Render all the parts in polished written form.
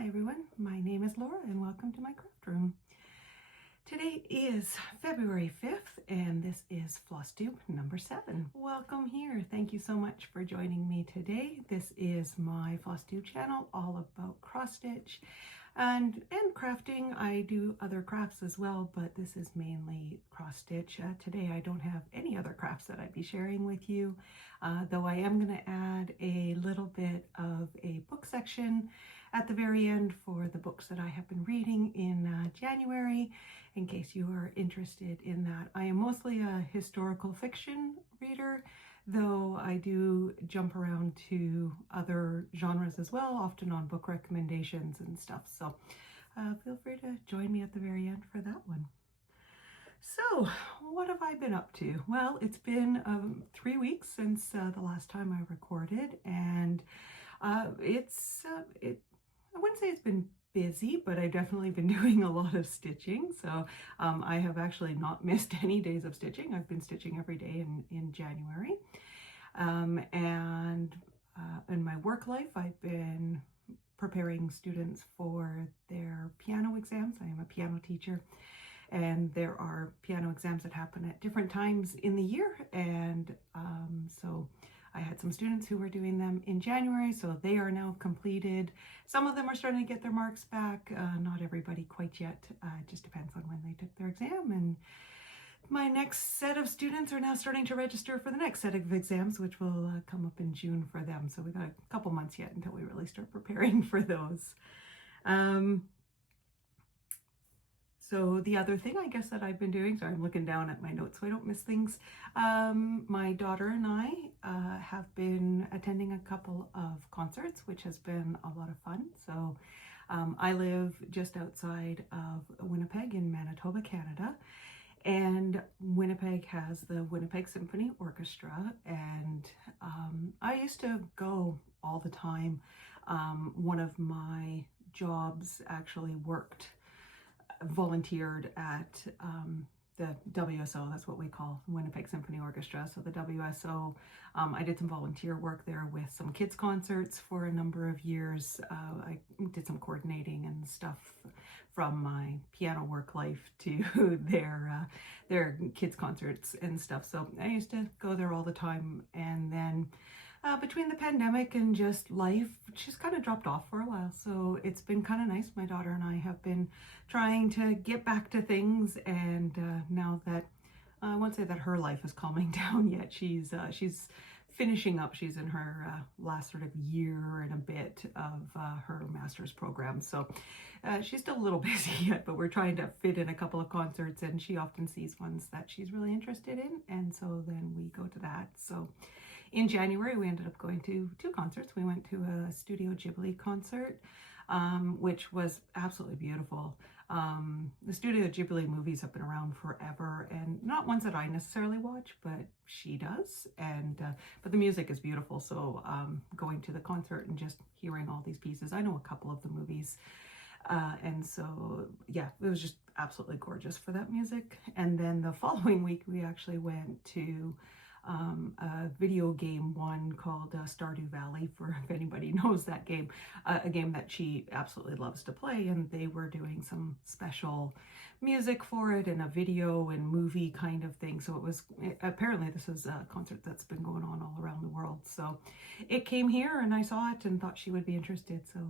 Hi everyone, my name is Laura and welcome to my craft room. Today is February 5th and this is Flosstube number 7. Welcome here. Thank you so much for joining me today. This is my Flosstube channel all about cross stitch and crafting. I do other crafts as well, but this is mainly cross stitch. Today I don't have any other crafts that I'd be sharing with you, though I am going to add a little bit of a book section at the very end for the books that I have been reading in January, in case you are interested in that. I am mostly a historical fiction reader, though I do jump around to other genres as well, often on book recommendations and stuff. So feel free to join me at the very end for that one. So what have I been up to? Well, it's been 3 weeks since the last time I recorded, and I wouldn't say it's been busy, but I've definitely been doing a lot of stitching. So I have actually not missed any days of stitching. I've been stitching every day in January. And in my work life, I've been preparing students for their piano exams. I am a piano teacher, and there are piano exams that happen at different times in the year. And so I had some students who were doing them in January, so they are now completed. Some of them are starting to get their marks back. Not everybody quite yet. It just depends on when they took their exam. And my next set of students are now starting to register for the next set of exams, which will come up in June for them. So we got a couple months yet until we really start preparing for those. So the other thing I guess that I've been doing, sorry, I'm looking down at my notes so I don't miss things. My daughter and I have been attending a couple of concerts, which has been a lot of fun. So I live just outside of Winnipeg in Manitoba, Canada. And Winnipeg has the Winnipeg Symphony Orchestra, and I used to go all the time. One of my jobs actually volunteered at the WSO, that's what we call Winnipeg Symphony Orchestra. So the WSO, I did some volunteer work there with some kids concerts for a number of years. I did some coordinating and stuff from my piano work life to their kids concerts and stuff. So I used to go there all the time, and then between the pandemic and just life, she's kind of dropped off for a while. So it's been kind of nice. My daughter and I have been trying to get back to things, and now that I won't say that her life is calming down yet. She's finishing up. She's in her last sort of year and a bit of her master's program. So she's still a little busy yet, but we're trying to fit in a couple of concerts, and she often sees ones that she's really interested in. And so then we go to that. So in January, we ended up going to 2 concerts. We went to a Studio Ghibli concert, which was absolutely beautiful. The Studio Ghibli movies have been around forever, and not ones that I necessarily watch, but she does. And but the music is beautiful. So going to the concert and just hearing all these pieces, I know a couple of the movies. And so, yeah, it was just absolutely gorgeous for that music. And then the following week, we actually went to a video game one called Stardew Valley, for if anybody knows that game, a game that she absolutely loves to play, and they were doing some special music for it and a video and movie kind of thing. So it was, apparently this is a concert that's been going on all around the world. So it came here and I saw it and thought she would be interested. So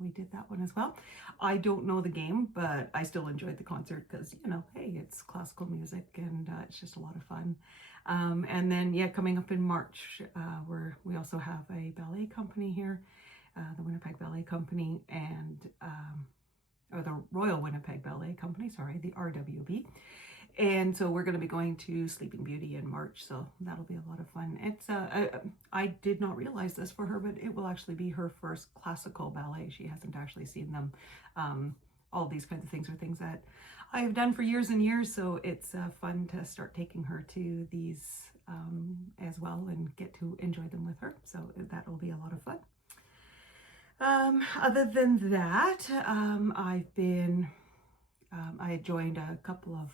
we did that one as well. I don't know the game, but I still enjoyed the concert because, you know, hey, it's classical music and it's just a lot of fun. And then, yeah, coming up in March, we also have a ballet company here, the Winnipeg Ballet Company, and or the Royal Winnipeg Ballet Company, sorry, the RWB. And so we're going to be going to Sleeping Beauty in March, so that'll be a lot of fun. It's I did not realize this for her, but it will actually be her first classical ballet. She hasn't actually seen them. All these kinds of things are things that I have done for years and years, so it's fun to start taking her to these as well and get to enjoy them with her. So that'll be a lot of fun. Other than that, I joined a couple of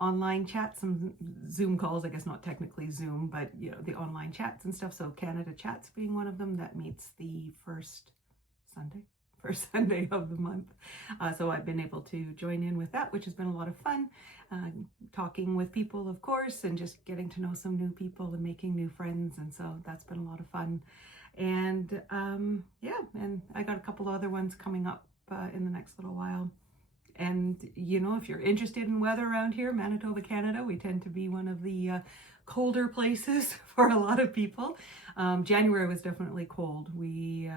online chats, some Zoom calls, I guess not technically Zoom, but you know, the online chats and stuff. So Canada Chats being one of them that meets the first Sunday first Sunday of the month. So I've been able to join in with that, which has been a lot of fun. Talking with people, of course, and just getting to know some new people and making new friends. And so that's been a lot of fun. And yeah, and I got a couple of other ones coming up in the next little while. And you know, if you're interested in weather around here, Manitoba, Canada, we tend to be one of the colder places for a lot of people. January was definitely cold. We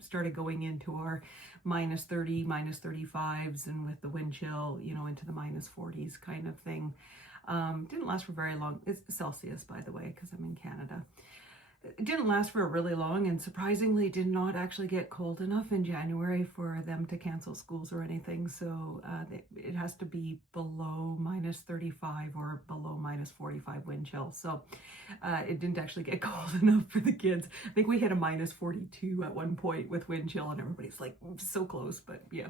started going into our minus 30, minus 35s, and with the wind chill, you know, into the minus 40s kind of thing. Didn't last for very long. It's Celsius, by the way, because I'm in Canada. It didn't last for really long, and surprisingly did not actually get cold enough in January for them to cancel schools or anything. So it has to be below minus 35 or below minus 45 wind chill. So it didn't actually get cold enough for the kids. I think we hit a minus 42 at one point with wind chill, and everybody's like so close, but yeah.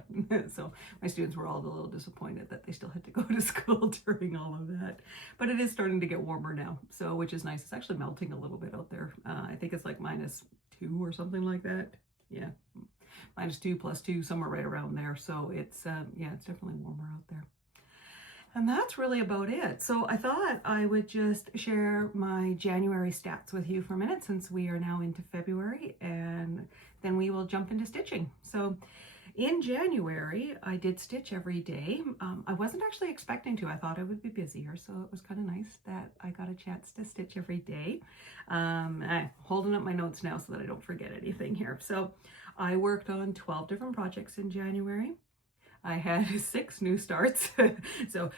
So my students were all a little disappointed that they still had to go to school during all of that. But it is starting to get warmer now, so which is nice. It's actually melting a little bit out there. I think it's like minus 2 or something like that. Yeah, minus 2 plus 2, somewhere right around there. So it's, yeah, it's definitely warmer out there. And that's really about it. So I thought I would just share my January stats with you for a minute, since we are now into February, and then we will jump into stitching. So in January, I did stitch every day. I wasn't actually expecting to. I thought I would be busier, so it was kind of nice that I got a chance to stitch every day. I'm holding up my notes now so that I don't forget anything here. So I worked on 12 different projects in January. I had 6 new starts. So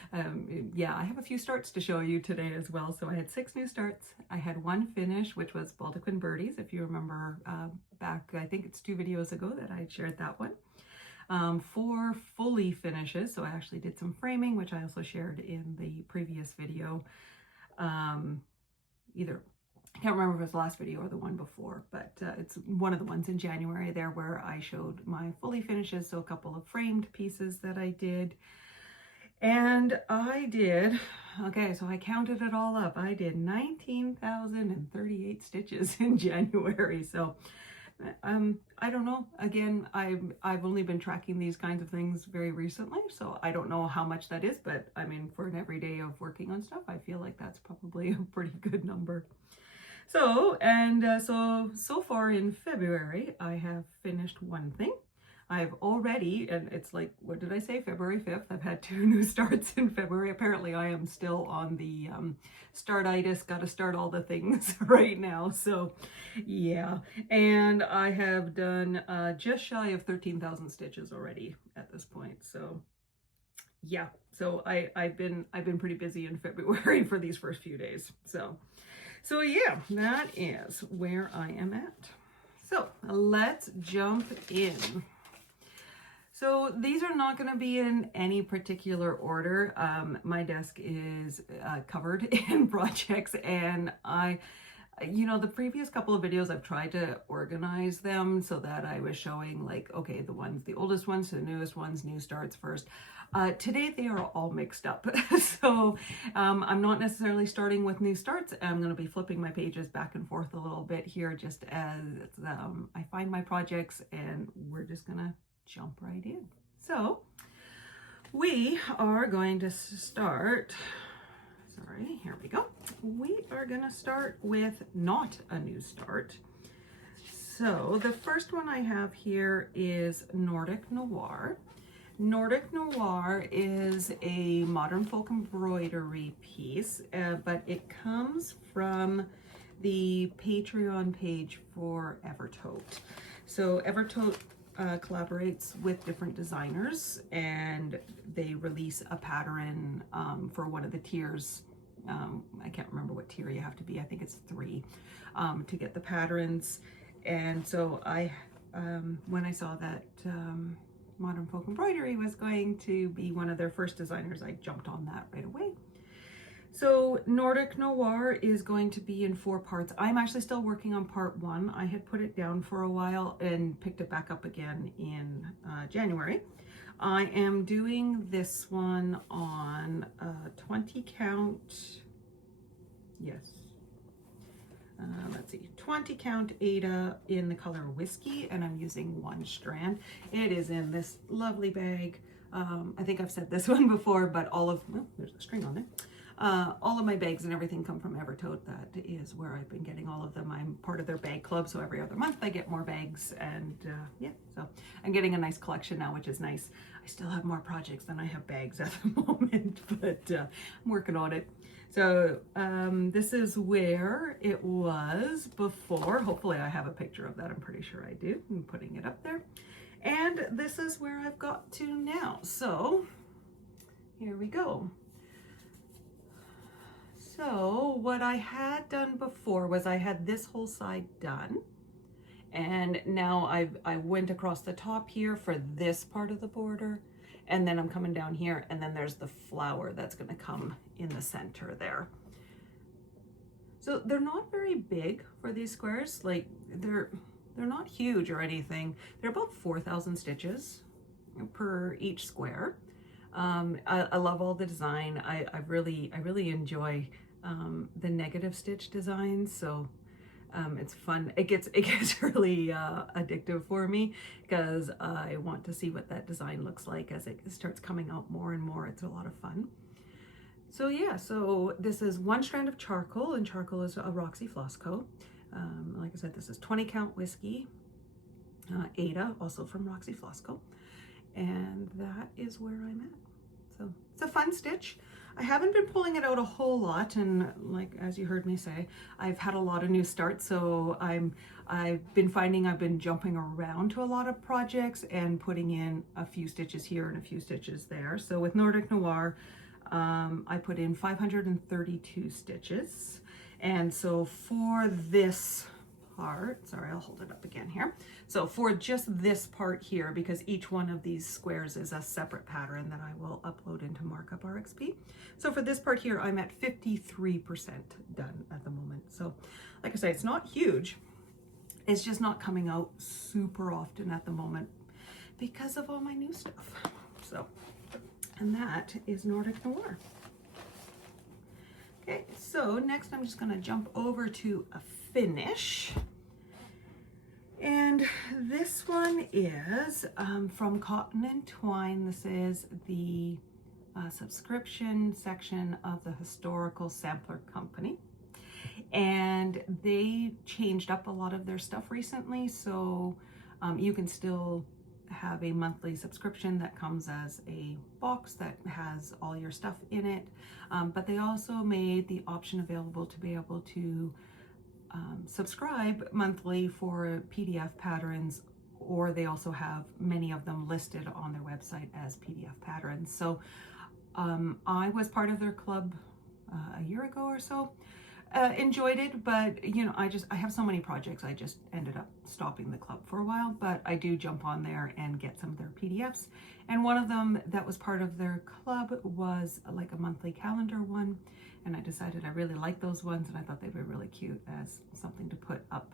yeah, I have a few starts to show you today as well. So I had 6 new starts. I had 1 finish, which was Baldequin Birdies. If you remember back, I think it's 2 videos ago that I shared that one. 4 fully finishes. So I actually did some framing, which I also shared in the previous video. I can't remember if it was the last video or the one before, but it's one of the ones in January there where I showed my fully finishes. So a couple of framed pieces that I did. And I did, okay, so I counted it all up. I did 19,038 stitches in January. So I don't know. Again, I've only been tracking these kinds of things very recently, so I don't know how much that is, but I mean, for an everyday of working on stuff, I feel like that's probably a pretty good number. So, and so far in February, I have finished 1 thing. I've already, and it's like, what did I say, February 5th? I've had 2 new starts in February. Apparently I am still on the startitis, got to start all the things right now. So yeah, and I have done just shy of 13,000 stitches already at this point. So yeah, so I've been pretty busy in February for these first few days. So yeah, that is where I am at. So let's jump in. So these are not going to be in any particular order. My desk is covered in projects, and you know, the previous couple of videos I've tried to organize them so that I was showing like, okay, the oldest ones to the newest ones, new starts first. Today they are all mixed up. So I'm not necessarily starting with new starts. I'm going to be flipping my pages back and forth a little bit here just as I find my projects, and we're just going to jump right in. So we are going to start, sorry, here we go. We are going to start with not a new start. So the first one I have here is Nordic Noir. Nordic Noir is a modern folk embroidery piece, but it comes from the Patreon page for Evertote. So Evertote collaborates with different designers, and they release a pattern for one of the tiers. I can't remember what tier you have to be. I think it's 3 to get the patterns. And so when I saw that Modern Folk Embroidery was going to be one of their first designers, I jumped on that right away. So Nordic Noir is going to be in 4 parts. I'm actually still working on part 1. I had put it down for a while and picked it back up again in January. I am doing this one on 20 count, yes, let's see, 20 count Ada in the color Whiskey, and I'm using 1 strand. It is in this lovely bag. I think I've said this one before, but well, there's a string on there. All of my bags and everything come from Evertote. That is where I've been getting all of them. I'm part of their bag club, so every other month I get more bags, and yeah, so I'm getting a nice collection now, which is nice. I still have more projects than I have bags at the moment, but I'm working on it. So this is where it was before. Hopefully I have a picture of that. I'm pretty sure I do. I'm putting it up there. And this is where I've got to now. So here we go. So what I had done before was I had this whole side done. And now I went across the top here for this part of the border. And then I'm coming down here, and then there's the flower that's going to come in the center there. So they're not very big for these squares. Like they're not huge or anything. They're about 4,000 stitches per each square. I love all the design. I really enjoy the negative stitch designs. So it's fun. It gets really addictive for me because I want to see what that design looks like as it starts coming out more and more. It's a lot of fun. So yeah, so this is 1 strand of charcoal, and charcoal is a Roxy Flossco. Like I said, this is 20 count Whiskey, Ada, also from Roxy Flossco, and that is where I'm at. So it's a fun stitch. I haven't been pulling it out a whole lot, and like as you heard me say, I've had a lot of new starts, so I've been finding I've been jumping around to a lot of projects and putting in a few stitches here and a few stitches there. So with Nordic Noir, I put in 532 stitches, and so for this part, sorry, I'll hold it up again here. So for just this part here, because each one of these squares is a separate pattern that I will upload into Markup RXP. So for this part here, I'm at 53% done at the moment. So like I say, it's not huge. It's just not coming out super often at the moment because of all my new stuff. So, and that is Nordic Noir. Okay, so next I'm just gonna jump over to a finish. And this one is from Cotton and Twine. This is the subscription section of the Historical Sampler Company. And they changed up a lot of their stuff recently, so you can still have a monthly subscription that comes as a box that has all your stuff in it. But they also made the option available to be able to subscribe monthly for PDF patterns, or they also have many of them listed on their website as PDF patterns. So I was part of their club a year ago or so. Enjoyed it, but you know, I have so many projects, I just ended up stopping the club for a while, but I do jump on there and get some of their PDFs. And one of them that was part of their club was like a monthly calendar one, and I decided I really liked those ones, and I thought they were really cute as something to put up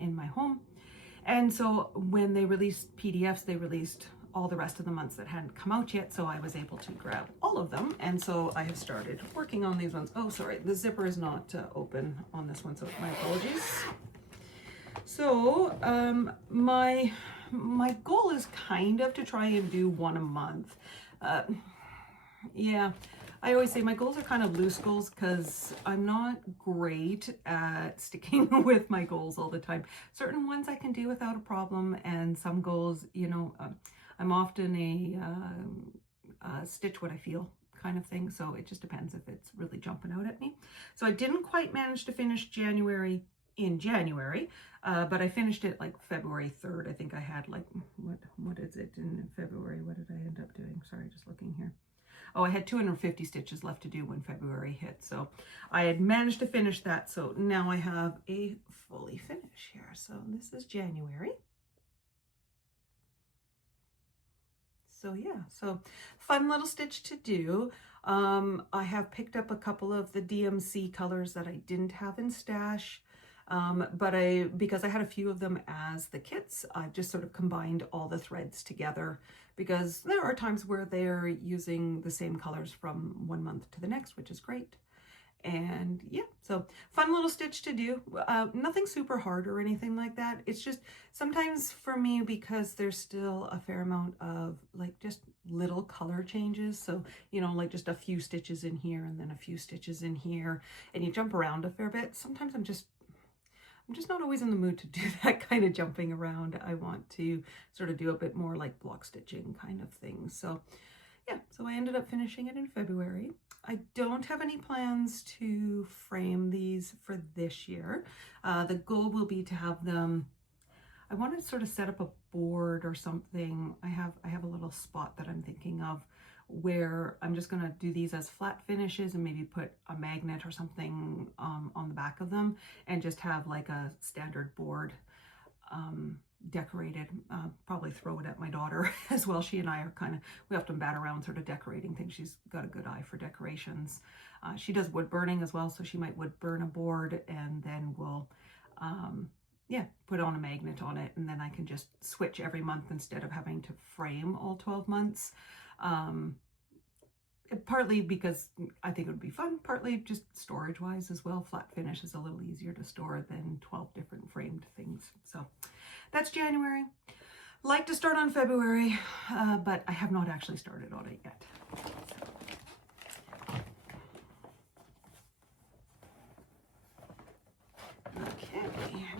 in my home. And so when they released PDFs, they released all the rest of the months that hadn't come out yet, so I was able to grab all of them, and so I have started working on these ones. Oh, sorry, the zipper is not open on this one, so my apologies. So my goal is kind of to try and do one a month. Yeah, I always say my goals are kind of loose goals because I'm not great at sticking with my goals all the time. Certain ones I can do without a problem, and some goals, you know, I'm often a stitch what I feel kind of thing, so it just depends if it's really jumping out at me. So I didn't quite manage to finish January in January, but I finished it like February 3rd. I think I had like, what is it in February? What did I end up doing? Sorry, just looking here. Oh, I had 250 stitches left to do when February hit, so I had managed to finish that. So now I have a fully finish here. So this is January. So yeah, so fun little stitch to do. I have picked up a couple of the DMC colors that I didn't have in stash, but because I had a few of them as the kits, I've just sort of combined all the threads together, because there are times where they're using the same colors from one month to the next, which is great. And yeah, so fun little stitch to do. Nothing super hard or anything like that. It's just sometimes for me, because there's still a fair amount of like just little color changes. So, you know, like just a few stitches in here and then a few stitches in here, and you jump around a fair bit. Sometimes I'm just not always in the mood to do that kind of jumping around. I want to sort of do a bit more like block stitching kind of thing. So yeah, so I ended up finishing it in February. I don't have any plans to frame these for this year. The goal will be to have them, I want to sort of set up a board or something. I have a little spot that I'm thinking of where I'm just going to do these as flat finishes and maybe put a magnet or something on the back of them, and just have like a standard board decorated. Probably throw it at my daughter as well. She and I are we often bat around sort of decorating things. She's got a good eye for decorations. She does wood burning as well, so she might wood burn a board, and then we'll yeah, put on a magnet on it, and then I can just switch every month instead of having to frame all 12 months. Partly because I think it would be fun, partly just storage wise as well. Flat finish is a little easier to store than 12 different framed things. So that's January. Like to start on February, but I have not actually started on it yet. Okay,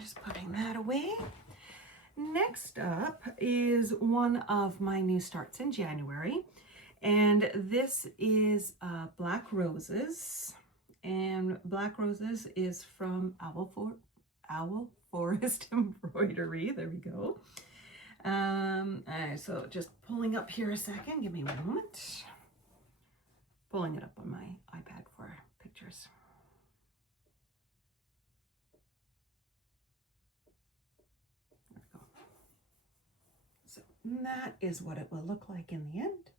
just putting that away. Next up is one of my new starts in January, and this is Black Roses. And Black Roses is from Owl Forest Embroidery. There we go. So just pulling up here a second. Give me one moment. Pulling it up on my iPad for pictures. There we go. So that is what it will look like in the end.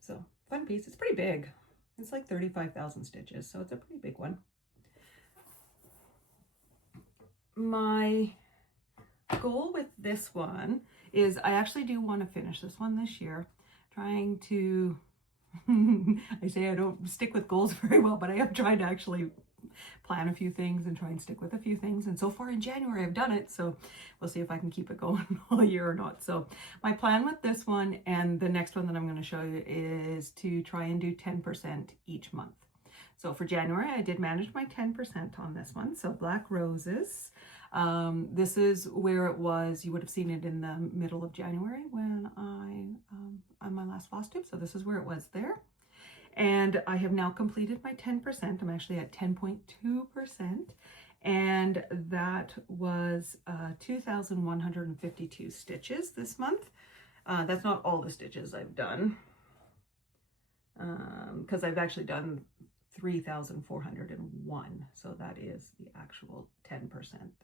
So fun piece. It's pretty big. It's like 35,000 stitches, so it's a pretty big one. My goal with this one is I actually do want to finish this one this year. Trying to, I say I don't stick with goals very well, but I am trying to actually plan a few things and try and stick with a few things. And so far in January, I've done it. So we'll see if I can keep it going all year or not. So my plan with this one and the next one that I'm going to show you is to try and do 10% each month. So for January, I did manage my 10% on this one. So Black Roses. This is where it was. You would have seen it in the middle of January when on my last Flosstube. So this is where it was there. And I have now completed my 10%. I'm actually at 10.2%. And that was 2,152 stitches this month. That's not all the stitches I've done, because I've actually done 3,401. So that is the actual 10%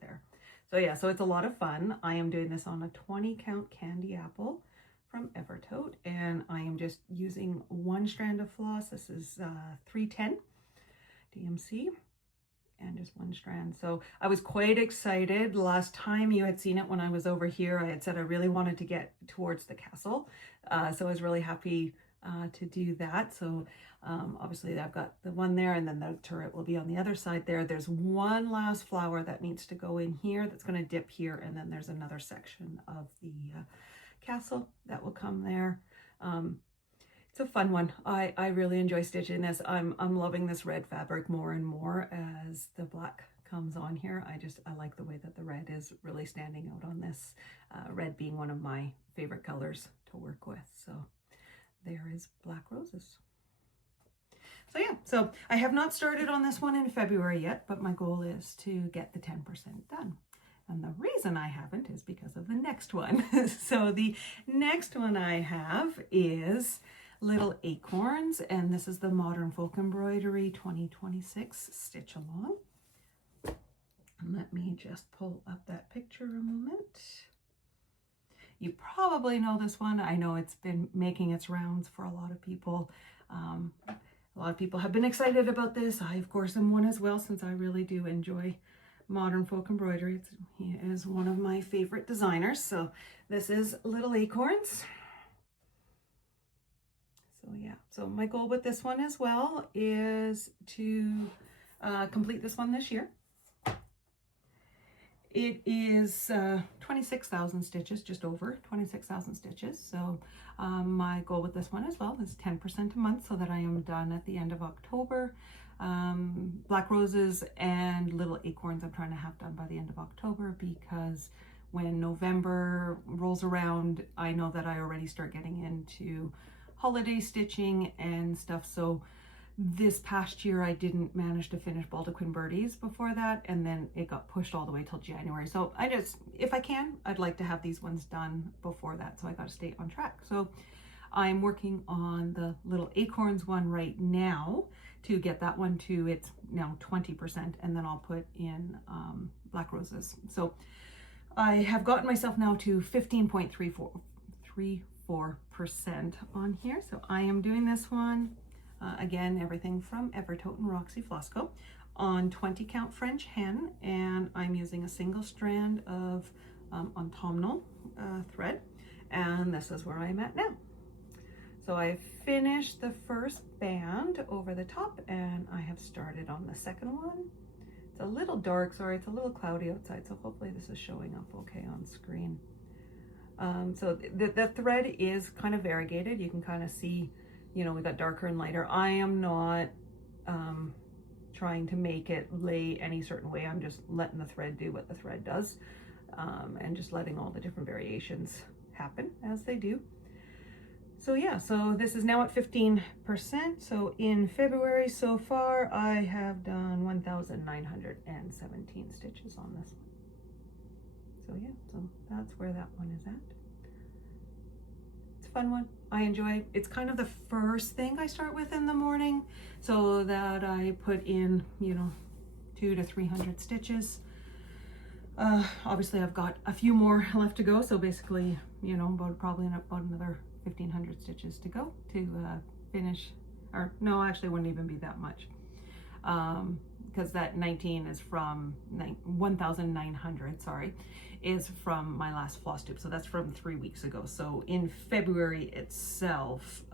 there. So yeah, so it's a lot of fun. I am doing this on a 20 count candy apple from Evertote, and I am just using one strand of floss. This is 310 DMC, and just one strand. So I was quite excited. Last time you had seen it when I was over here, I had said I really wanted to get towards the castle. So I was really happy to do that. So obviously I've got the one there, and then the turret will be on the other side there. There's one last flower that needs to go in here that's going to dip here, and then there's another section of the castle that will come there. It's a fun one. I really enjoy stitching this. I'm loving this red fabric more and more as the black comes on here. I like the way that the red is really standing out on this, red being one of my favorite colors to work with. So there is Black Roses. So yeah, so I have not started on this one in February yet, but my goal is to get the 10% done. And the reason I haven't is because of the next one. So the next one I have is Little Acorns, and this is the Modern Folk Embroidery 2026 Stitch Along. And let me just pull up that picture a moment. You probably know this one. I know it's been making its rounds for a lot of people. A lot of people have been excited about this. I, of course, am one as well, since I really do enjoy modern folk embroidery. He is one of my favorite designers. So this is Little Acorns. So yeah, so my goal with this one as well is to complete this one this year. It is 26,000 stitches, just over 26,000 stitches. So my goal with this one as well is 10% a month, so that I am done at the end of October. Black roses and little acorns I'm trying to have done by the end of October, because when November rolls around, I know that I already start getting into holiday stitching and stuff. So this past year I didn't manage to finish Baldequin Birdies before that, and then it got pushed all the way till January. So I just, if I can, I'd like to have these ones done before that, so I got to stay on track. So I'm working on the little acorns one right now to get that one to, it's now 20%, and then I'll put in black roses. So I have gotten myself now to 15.34% on here. So I am doing this one. Again, everything from Evertote and Roxy Flosco on 20 count French hen, and I'm using a single strand of autumnal thread, and this is where I'm at now. So I finished the first band over the top, and I have started on the second one. It's a little dark, sorry, it's a little cloudy outside, so hopefully this is showing up okay on screen. So the thread is kind of variegated. You can kind of see, you know, we got darker and lighter. I am not trying to make it lay any certain way. I'm just letting the thread do what the thread does, and just letting all the different variations happen as they do. So yeah, so this is now at 15%. So in February so far, I have done 1,917 stitches on this one. So yeah, so that's where that one is at. It's a fun one. I enjoy it. It's kind of the first thing I start with in the morning, so that I put in, you know, 200 to 300 stitches. Obviously I've got a few more left to go, so basically, you know, probably about another 1,500 stitches to go to finish, or no, actually it wouldn't even be that much, because that 19 is from 1,900, sorry, is from my last Flosstube, so that's from 3 weeks ago. So in February itself,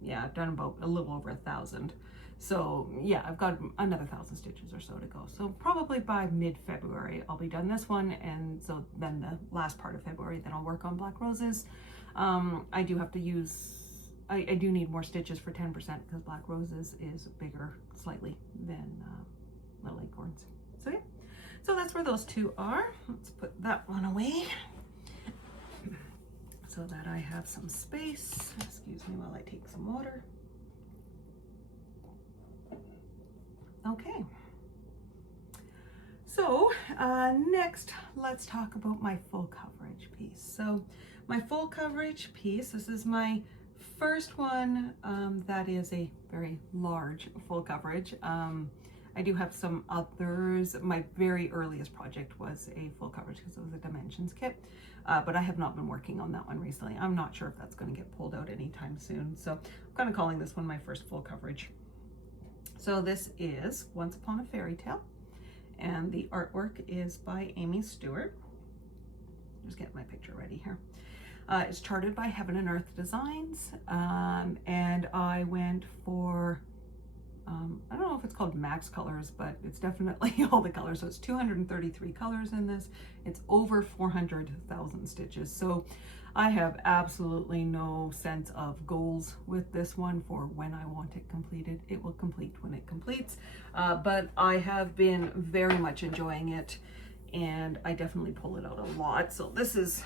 yeah, I've done about a little over 1,000. So yeah, I've got another 1,000 stitches or so to go. So probably by mid-February I'll be done this one, and so then the last part of February, then I'll work on black roses. I do have to use, I do need more stitches for 10%, because black roses is bigger slightly than little acorns. So yeah, so that's where those two are. Let's put that one away so that I have some space. Excuse me while I take some water. Okay, so next let's talk about my full coverage piece. So my full coverage piece, this is my first one that is a very large full coverage. I do have some others. My very earliest project was a full coverage because it was a dimensions kit, but I have not been working on that one recently. I'm not sure if that's going to get pulled out anytime soon, so I'm kind of calling this one my first full coverage. So this is Once Upon a Fairy Tale, and the artwork is by Amy Stewart. Just getting my picture ready here. It's charted by Heaven and Earth Designs, and I went for, I don't know if it's called max colors, but it's definitely all the colors. So it's 233 colors in this. It's over 400,000 stitches. So I have absolutely no sense of goals with this one for when I want it completed. It will complete when it completes, but I have been very much enjoying it, and I definitely pull it out a lot. So this is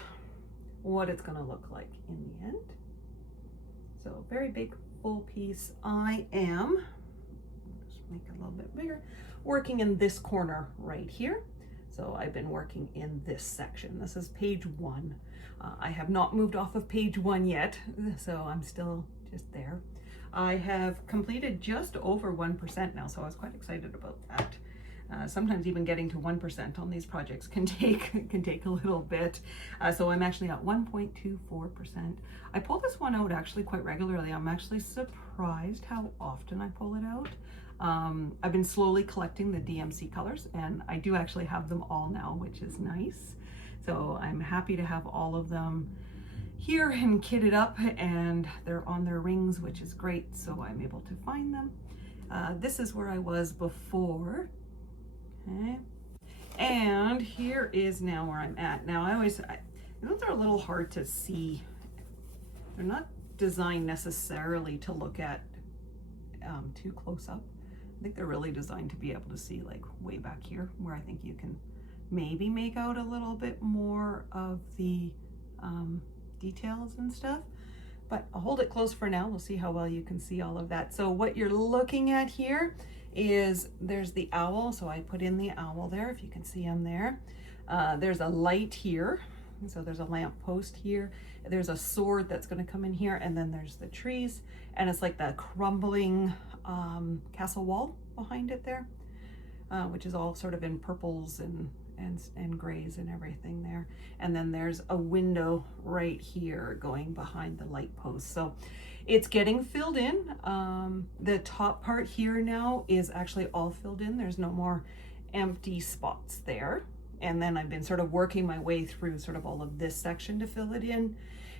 what it's going to look like in the end. So very big full piece. I am, just make it a little bit bigger, working in this corner right here. So I've been working in this section. This is page 1. I have not moved off of page 1 yet, so I'm still just there. I have completed just over 1% now, so I was quite excited about that. Sometimes even getting to 1% on these projects can take a little bit. So I'm actually at 1.24%. I pull this one out actually quite regularly. I'm actually surprised how often I pull it out. I've been slowly collecting the DMC colors, and I do actually have them all now, which is nice. So I'm happy to have all of them. here and kitted up, and they're on their rings, which is great, so I'm able to find them. This is where I was before. Okay. And here is now where I'm at. Now those are a little hard to see. They're not designed necessarily to look at too close up. I think they're really designed to be able to see like way back here, where I think you can maybe make out a little bit more of the details and stuff. But I'll hold it close for now. We'll see how well you can see all of that. So what you're looking at here is there's the owl. So I put in the owl there, if you can see him there. There's a light here. So there's a lamp post here. There's a sword that's going to come in here, and then there's the trees, and it's like the crumbling castle wall behind it there, which is all sort of in purples and grays and everything there. And then there's a window right here going behind the light post. So it's getting filled in. The top part here now is actually all filled in. There's no more empty spots there. And then I've been sort of working my way through sort of all of this section to fill it in.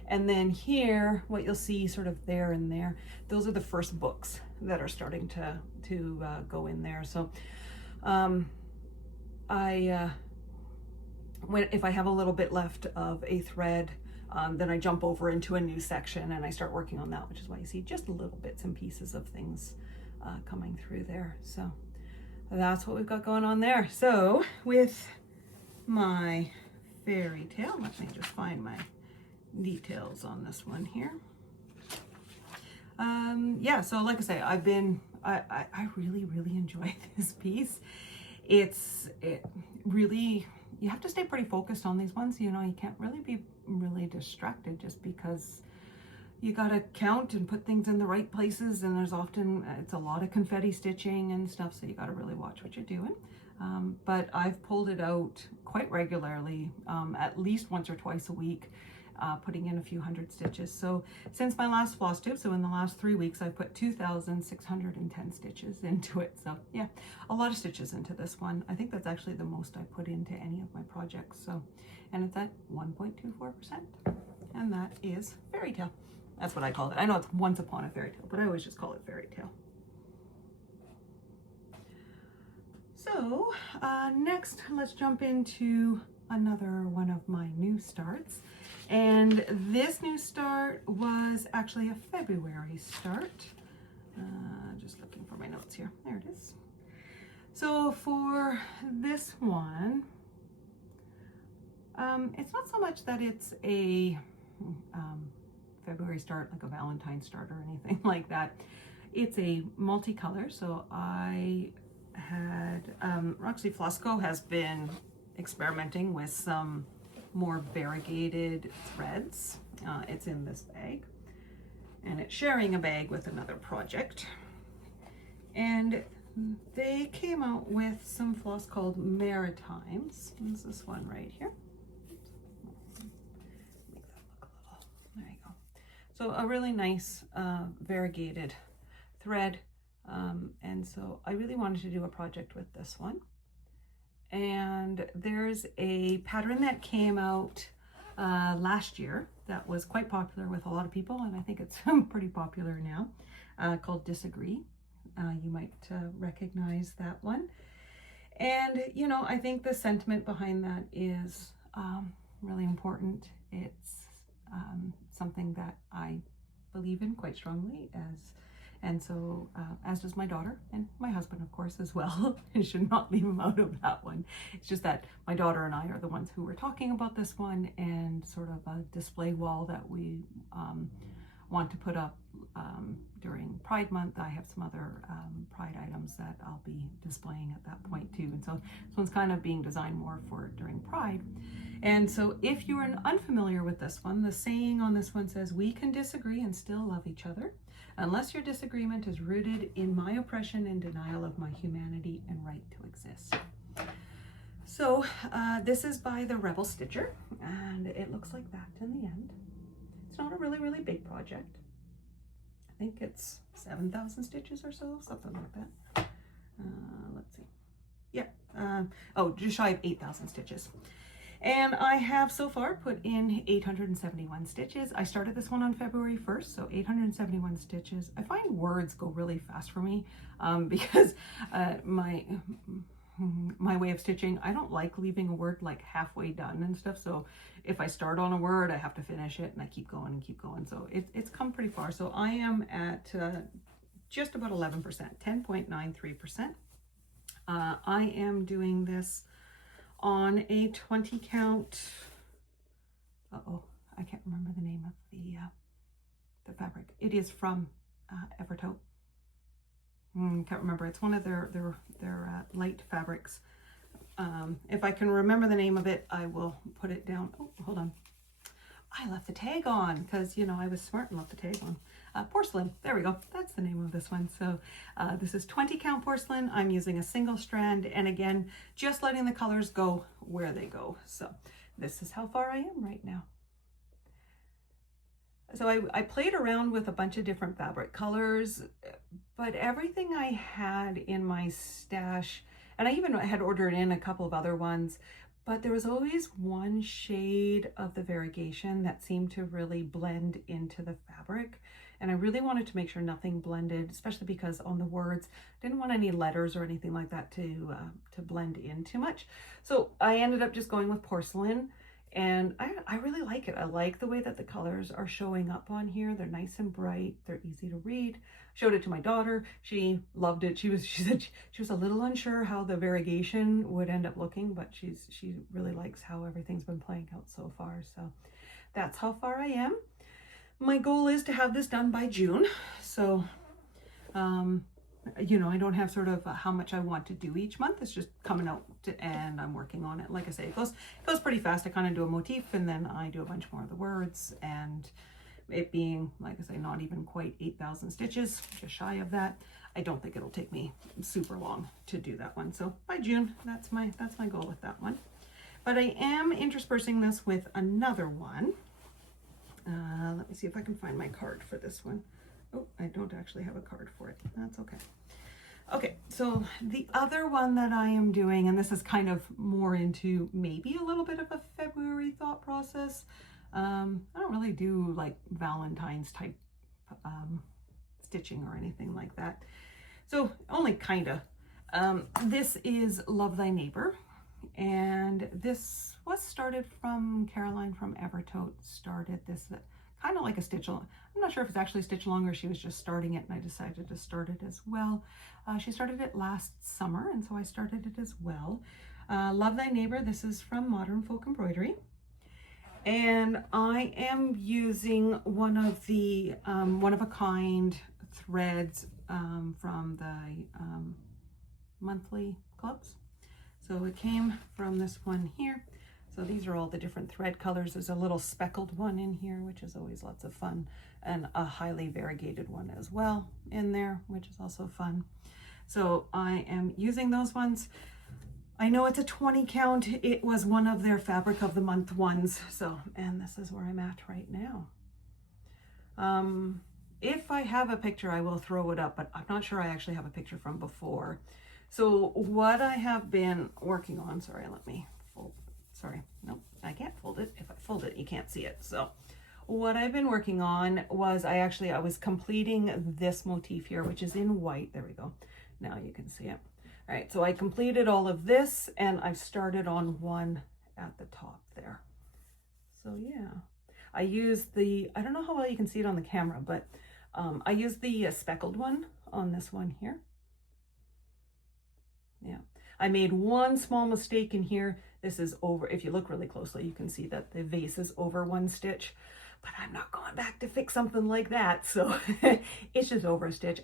And then here, what you'll see sort of there and there, those are the first books that are starting to go in there. So if I have a little bit left of a thread, then I jump over into a new section and I start working on that, which is why you see just little bits and pieces of things coming through there. So that's what we've got going on there. So with my fairy tale, let me just find my details on this one here. Yeah, so like I say, I really enjoy this piece. It really, you have to stay pretty focused on these ones. You know, you can't really be really distracted just because you gotta count and put things in the right places, and there's often, it's a lot of confetti stitching and stuff, so you gotta really watch what you're doing. But I've pulled it out quite regularly, at least once or twice a week, putting in a few hundred stitches. So since my last Flosstube, so in the last 3 weeks, I put 2,610 stitches into it. So yeah, a lot of stitches into this one. I think that's actually the most I put into any of my projects. So, and it's at 1.24%. And that is fairy tale. That's what I call it. I know it's once upon a fairy tale, but I always just call it fairy tale. So next, let's jump into another one of my new starts. And this new start was actually a February start. Just looking for my notes here. There it is. So for this one, it's not so much that it's a February start, like a Valentine start or anything like that. It's a multicolor. So I had, Roxy Flosco has been experimenting with some more variegated threads. It's in this bag, and it's sharing a bag with another project. And they came out with some floss called Maritimes. There's this one right here. Make that look a little, there you go. So a really nice variegated thread. And so I really wanted to do a project with this one. And there's a pattern that came out last year that was quite popular with a lot of people, and I think it's pretty popular now, called Disagree. You might recognize that one. And, you know, I think the sentiment behind that is really important. It's something that I believe in quite strongly, and so as does my daughter and my husband, of course, as well. I should not leave him out of that one. It's just that my daughter and I are the ones who were talking about this one, and sort of a display wall that we want to put up during Pride Month. I have some other Pride items that I'll be displaying at that point too. And so this one's kind of being designed more for during Pride. And so if you are unfamiliar with this one, the saying on this one says, "We can disagree and still love each other, unless your disagreement is rooted in my oppression and denial of my humanity and right to exist." So this is by the Rebel Stitcher, and it looks like that in the end. It's not a really big project. I think it's 7,000 stitches or so, something like that. Let's see. Yeah. Oh, just shy of 8,000 stitches. And I have so far put in 871 stitches. I started this one on February 1st, so 871 stitches. I find words go really fast for me because my way of stitching, I don't like leaving a word like halfway done and stuff. So if I start on a word, I have to finish it, and I keep going and keep going. So it's come pretty far. So I am at just about 11%, 10.93%. I am doing this on a 20 count. I can't remember the name of the fabric. It is from Evertote. Can't remember. It's one of their light fabrics. If I can remember the name of it, I will put it down. Oh, hold on. I left the tag on because, you know, I was smart and left the tag on. Porcelain. There we go. That's the name of this one. So this is 20 count porcelain. I'm using a single strand, and again, just letting the colors go where they go. So this is how far I am right now. So I played around with a bunch of different fabric colors, but everything I had in my stash, and I even had ordered in a couple of other ones, but there was always one shade of the variegation that seemed to really blend into the fabric. And I really wanted to make sure nothing blended, especially because on the words, I didn't want any letters or anything like that to blend in too much. So I ended up just going with porcelain, and I really like it. I like the way that the colors are showing up on here. They're nice and bright. They're easy to read. Showed it to my daughter. She loved it. She said she was a little unsure how the variegation would end up looking, but she really likes how everything's been playing out so far. So that's how far I am. My goal is to have this done by June. So, you know, I don't have sort of how much I want to do each month. It's just coming out and I'm working on it. Like I say, it goes pretty fast. I kind of do a motif and then I do a bunch more of the words, and it being, like I say, not even quite 8,000 stitches, just shy of that. I don't think it'll take me super long to do that one. So by June, that's my goal with that one. But I am interspersing this with another one. Let me see if I can find my card for this one. Oh, I don't actually have a card for it. That's okay. Okay, so the other one that I am doing, and this is kind of more into maybe a little bit of a February thought process. I don't really do like Valentine's type stitching or anything like that. So only kinda. This is Love Thy Neighbor. And this was started from Caroline from Evertote. Started this kind of like a stitch along. I'm not sure if it's actually stitch along or she was just starting it and I decided to start it as well. She started it last summer, and so I started it as well. Love Thy Neighbor. This is from Modern Folk Embroidery. And I am using one of the one-of-a-kind threads from the monthly clubs. So it came from this one here. So these are all the different thread colors. There's a little speckled one in here, which is always lots of fun, and a highly variegated one as well in there, which is also fun. So I am using those ones. I know it's a 20 count. It was one of their fabric of the month ones. So, and this is where I'm at right now. If I have a picture, I will throw it up, but I'm not sure I actually have a picture from before. So what I have been working on, sorry, let me fold, sorry, nope, I can't fold it. If I fold it, you can't see it. So what I've been working on was I was completing this motif here, which is in white. There we go. Now you can see it. All right, so I completed all of this and I've started on one at the top there. So yeah, I used I don't know how well you can see it on the camera, but I used the speckled one on this one here. Yeah, I made one small mistake in here. This is over, if you look really closely, you can see that the vase is over one stitch, but I'm not going back to fix something like that. So it's just over a stitch.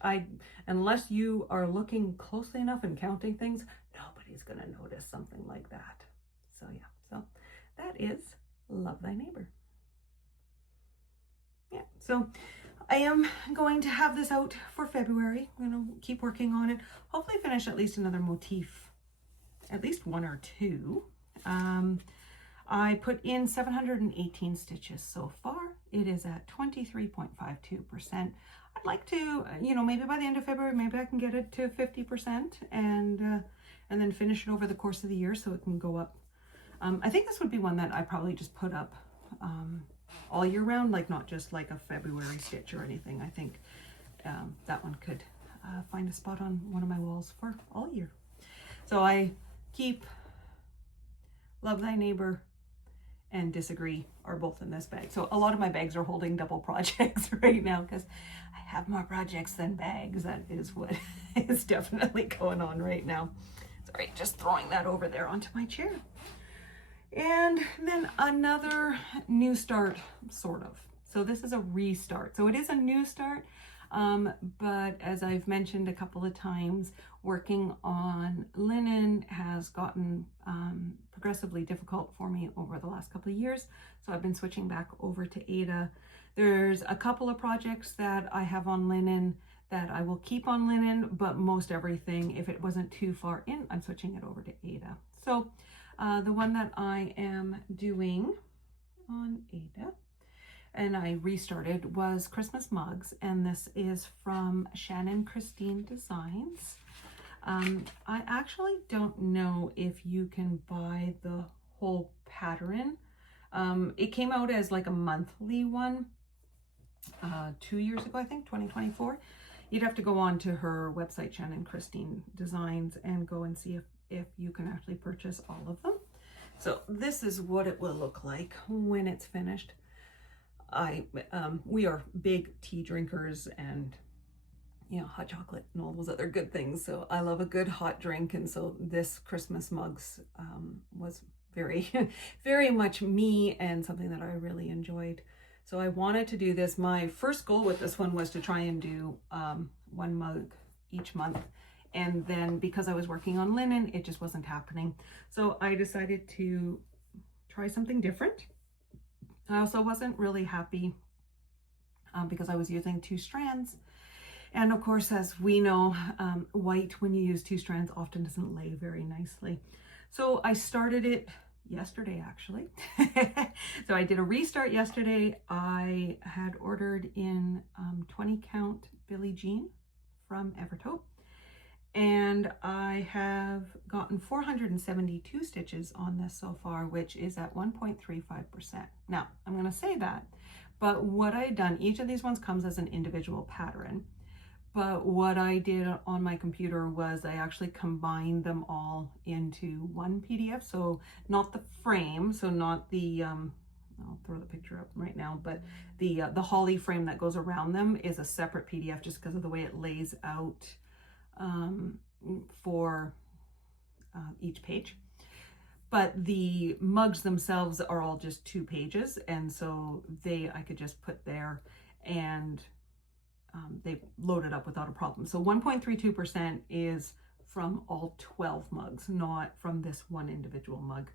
Unless you are looking closely enough and counting things, nobody's gonna notice something like that. So yeah, so that is Love Thy Neighbor. Yeah, so I am going to have this out for February. I'm going to keep working on it. Hopefully finish at least another motif, at least one or two. I put in 718 stitches so far. It is at 23.52%. I'd like to, you know, maybe by the end of February, maybe I can get it to 50% and then finish it over the course of the year so it can go up I think this would be one that I probably just put up all year round, like not just like a February stitch or anything. I think that one could find a spot on one of my walls for all year. So I keep Love Thy Neighbor and Disagree are both in this bag. So a lot of my bags are holding double projects right now because I have more projects than bags. That is what is definitely going on right now. Sorry, just throwing that over there onto my chair. And then another new start, sort of. So this is a restart. So it is a new start, but as I've mentioned a couple of times, working on linen has gotten progressively difficult for me over the last couple of years. So I've been switching back over to Aida. There's a couple of projects that I have on linen that I will keep on linen, but most everything, if it wasn't too far in, I'm switching it over to Aida. So the one that I am doing on Aida, and I restarted, was Christmas mugs, and this is from Shannon Christine Designs. I actually don't know if you can buy the whole pattern. It came out as like a monthly one 2 years ago, I think, 2024. You'd have to go on to her website, Shannon Christine Designs, and go and see if you can actually purchase all of them. So this is what it will look like when it's finished. We are big tea drinkers and, you know, hot chocolate and all those other good things. So I love a good hot drink. And so this Christmas mugs was very, very much me and something that I really enjoyed. So I wanted to do this. My first goal with this one was to try and do one mug each month. And then because I was working on linen, it just wasn't happening. So I decided to try something different. I also wasn't really happy because I was using 2 strands. And of course, as we know, white, when you use 2 strands, often doesn't lay very nicely. So I started it yesterday, actually. So I did a restart yesterday. I had ordered in 20 count Billie Jean from Evertope. And I have gotten 472 stitches on this so far, which is at 1.35%. Now, I'm going to say that, but what I've done, each of these ones comes as an individual pattern. But what I did on my computer was I actually combined them all into one PDF. So not the frame, so not the, I'll throw the picture up right now, but the holly frame that goes around them is a separate PDF just because of the way it lays out for each page. But the mugs themselves are all just 2 pages, and so I could just put there, and they loaded up without a problem. So 1.32% is from all 12 mugs, not from this one individual mug.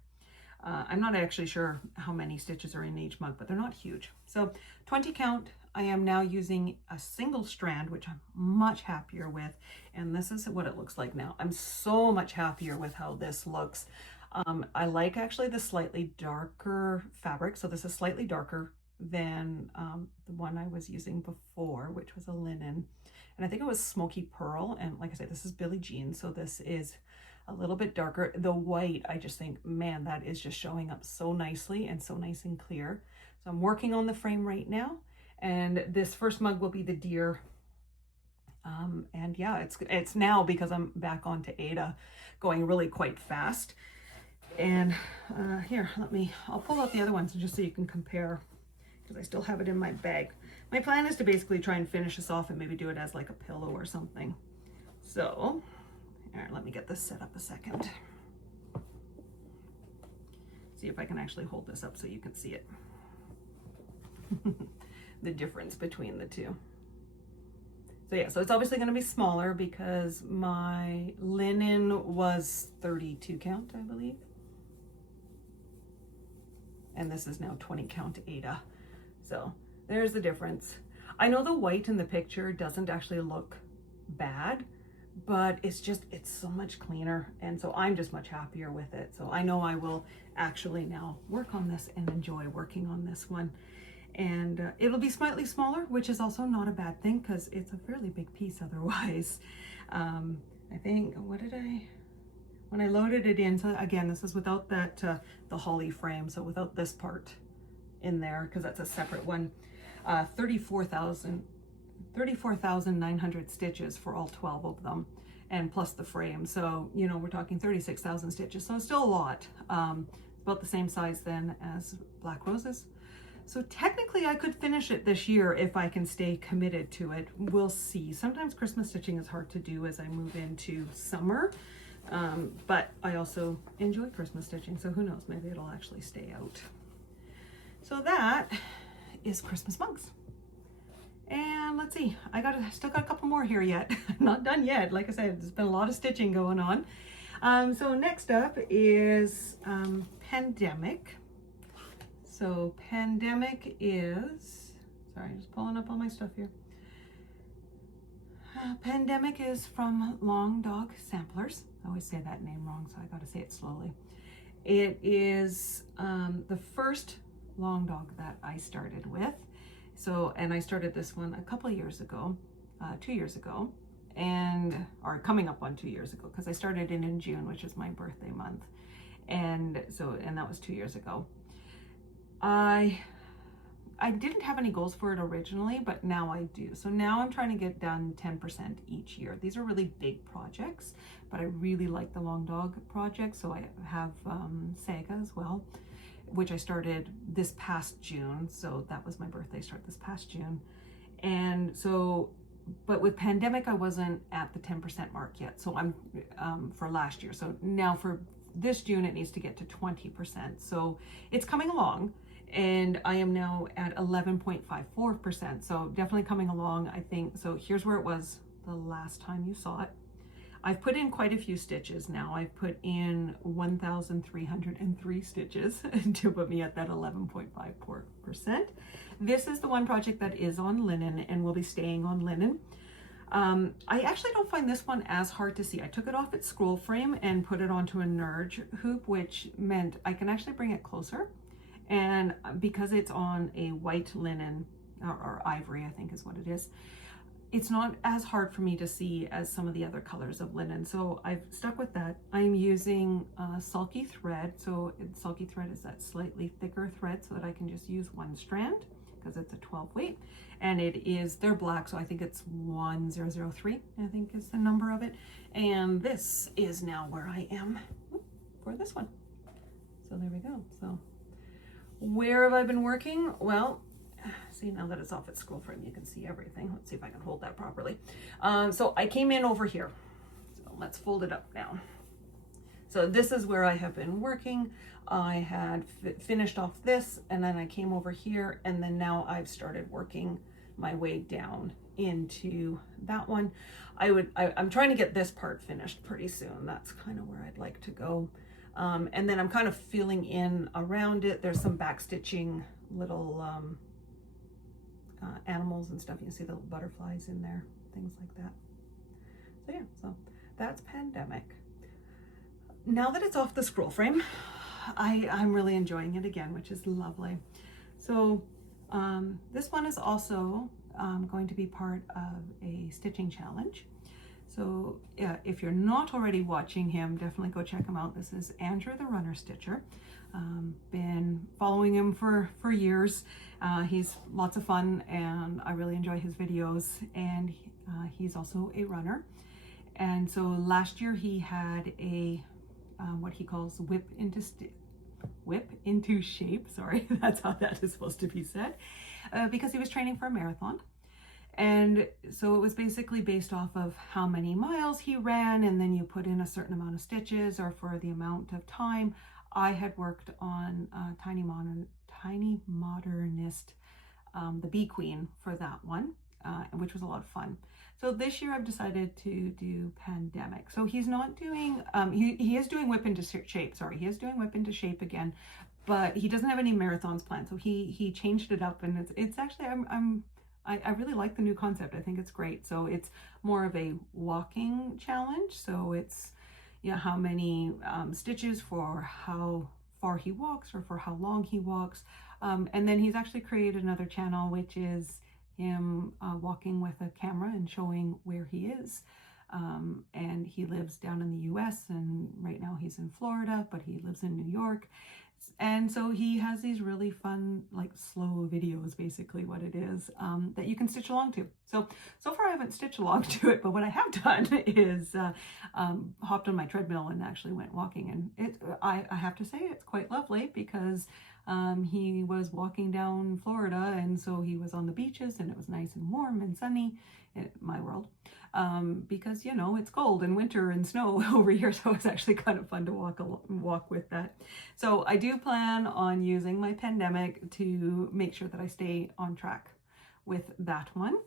I'm not actually sure how many stitches are in each mug, but they're not huge. So 20 count. I am now using a single strand, which I'm much happier with. And this is what it looks like now. I'm so much happier with how this looks. I like actually the slightly darker fabric. So this is slightly darker than the one I was using before, which was a linen. And I think it was smoky pearl. And like I said, this is Billie Jean. So this is a little bit darker. The white, I just think, man, that is just showing up so nicely and so nice and clear. So I'm working on the frame right now. And this first mug will be the deer. And yeah, it's now, because I'm back onto Aida, going really quite fast. And here, I'll pull out the other ones just so you can compare, because I still have it in my bag. My plan is to basically try and finish this off and maybe do it as like a pillow or something. So, all right, let me get this set up a second. See if I can actually hold this up so you can see it. The difference between the two. So yeah, so it's obviously going to be smaller because my linen was 32 count, I believe. And this is now 20 count Aida. So there's the difference. I know the white in the picture doesn't actually look bad, but it's so much cleaner. And so I'm just much happier with it. So I know I will actually now work on this and enjoy working on this one. And it'll be slightly smaller, which is also not a bad thing because it's a fairly big piece otherwise. I think, when I loaded it in, so again, this is without that, the holly frame, so without this part in there, because that's a separate one, 34,900 stitches for all 12 of them, and plus the frame. So, you know, we're talking 36,000 stitches, so it's still a lot. About the same size then as Black Roses. So technically I could finish it this year if I can stay committed to it. We'll see. Sometimes Christmas stitching is hard to do as I move into summer, but I also enjoy Christmas stitching, so who knows, maybe it'll actually stay out. So that is Christmas mugs. And let's see, still got a couple more here yet. Not done yet. Like I said, there's been a lot of stitching going on. So next up is Pandemic. So Pandemic is, sorry, just pulling up all my stuff here. Pandemic is from Long Dog Samplers. I always say that name wrong, so I gotta say it slowly. It is the first long dog that I started with. So, and I started this one a couple of years ago, 2 years ago, or coming up on 2 years ago, because I started in June, which is my birthday month. And that was 2 years ago. I didn't have any goals for it originally, but now I do. So now I'm trying to get done 10% each year. These are really big projects, but I really like the long dog project. So I have Saga as well, which I started this past June. So that was my birthday start this past June. And so, but with Pandemic, I wasn't at the 10% mark yet. So I'm for last year. So now for this June, it needs to get to 20%. So it's coming along, and I am now at 11.54%. So definitely coming along, I think. So here's where it was the last time you saw it. I've put in quite a few stitches now. I've put in 1,303 stitches to put me at that 11.54%. This is the one project that is on linen and will be staying on linen. I actually don't find this one as hard to see. I took it off its scroll frame and put it onto a Nerge hoop, which meant I can actually bring it closer. And because it's on a white linen, or ivory, I think is what it is, it's not as hard for me to see as some of the other colors of linen. So I've stuck with that. I'm using sulky thread. So sulky thread is that slightly thicker thread so that I can just use one strand because it's a 12 weight. And they're black, so I think it's 1003, I think is the number of it. And this is now where I am for this one. So there we go. So where have I been working? Well, see, now that it's off its scroll frame, you can see everything. Let's see if I can hold that properly. So I came in over here. So let's fold it up now. So this is where I have been working. I had finished off this, and then I came over here, and then now I've started working my way down into that one. I'm trying to get this part finished pretty soon. That's kind of where I'd like to go. And then I'm kind of filling in around it. There's some backstitching little animals and stuff. You can see the little butterflies in there, things like that. So yeah, so that's Pandemic. Now that it's off the scroll frame, I'm really enjoying it again, which is lovely. So this one is also going to be part of a stitching challenge. So if you're not already watching him, definitely go check him out. This is Andrew the Runner Stitcher. Been following him for years. He's lots of fun and I really enjoy his videos, and he's also a runner. And so last year he had a what he calls whip into shape, sorry, that's how that is supposed to be said, because he was training for a marathon. And so it was basically based off of how many miles he ran, and then you put in a certain amount of stitches or for the amount of time. I had worked on Tiny Modernist, the Bee Queen for that one, which was a lot of fun. So this year I've decided to do Pandemic. So he's not doing, he is doing whip into shape, sorry, he is doing whip into shape again, but he doesn't have any marathons planned. So he changed it up, and it's actually, I really like the new concept. I think it's great. So it's more of a walking challenge. So it's, how many stitches for how far he walks or for how long he walks. And then he's actually created another channel, which is him walking with a camera and showing where he is. and he lives down in the US, and right now he's in Florida, but he lives in New York. And so he has these really fun, like slow videos, basically what it is, that you can stitch along to. So far I haven't stitched along to it, but what I have done is hopped on my treadmill and actually went walking. And I have to say it's quite lovely, because he was walking down Florida, and so he was on the beaches, and it was nice and warm and sunny in my world, because, you know, it's cold and winter and snow over here, so it's actually kind of fun to walk with that. So I do plan on using my pandemic to make sure that I stay on track with that one.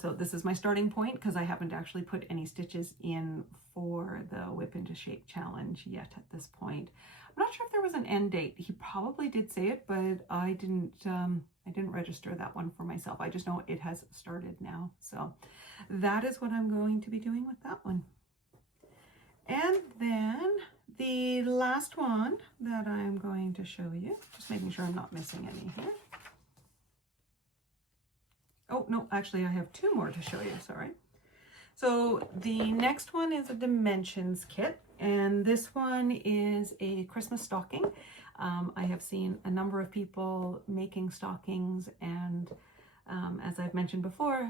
So this is my starting point, because I haven't actually put any stitches in for the Whip into Shape challenge yet at this point. I'm not sure if there was an end date. He probably did say it, but I didn't register that one for myself. I just know it has started now. So that is what I'm going to be doing with that one. And then the last one that I'm going to show you, just making sure I'm not missing any here. Oh, no, actually I have two more to show you, sorry. So the next one is a dimensions kit, and this one is a Christmas stocking. I have seen a number of people making stockings, and as I've mentioned before,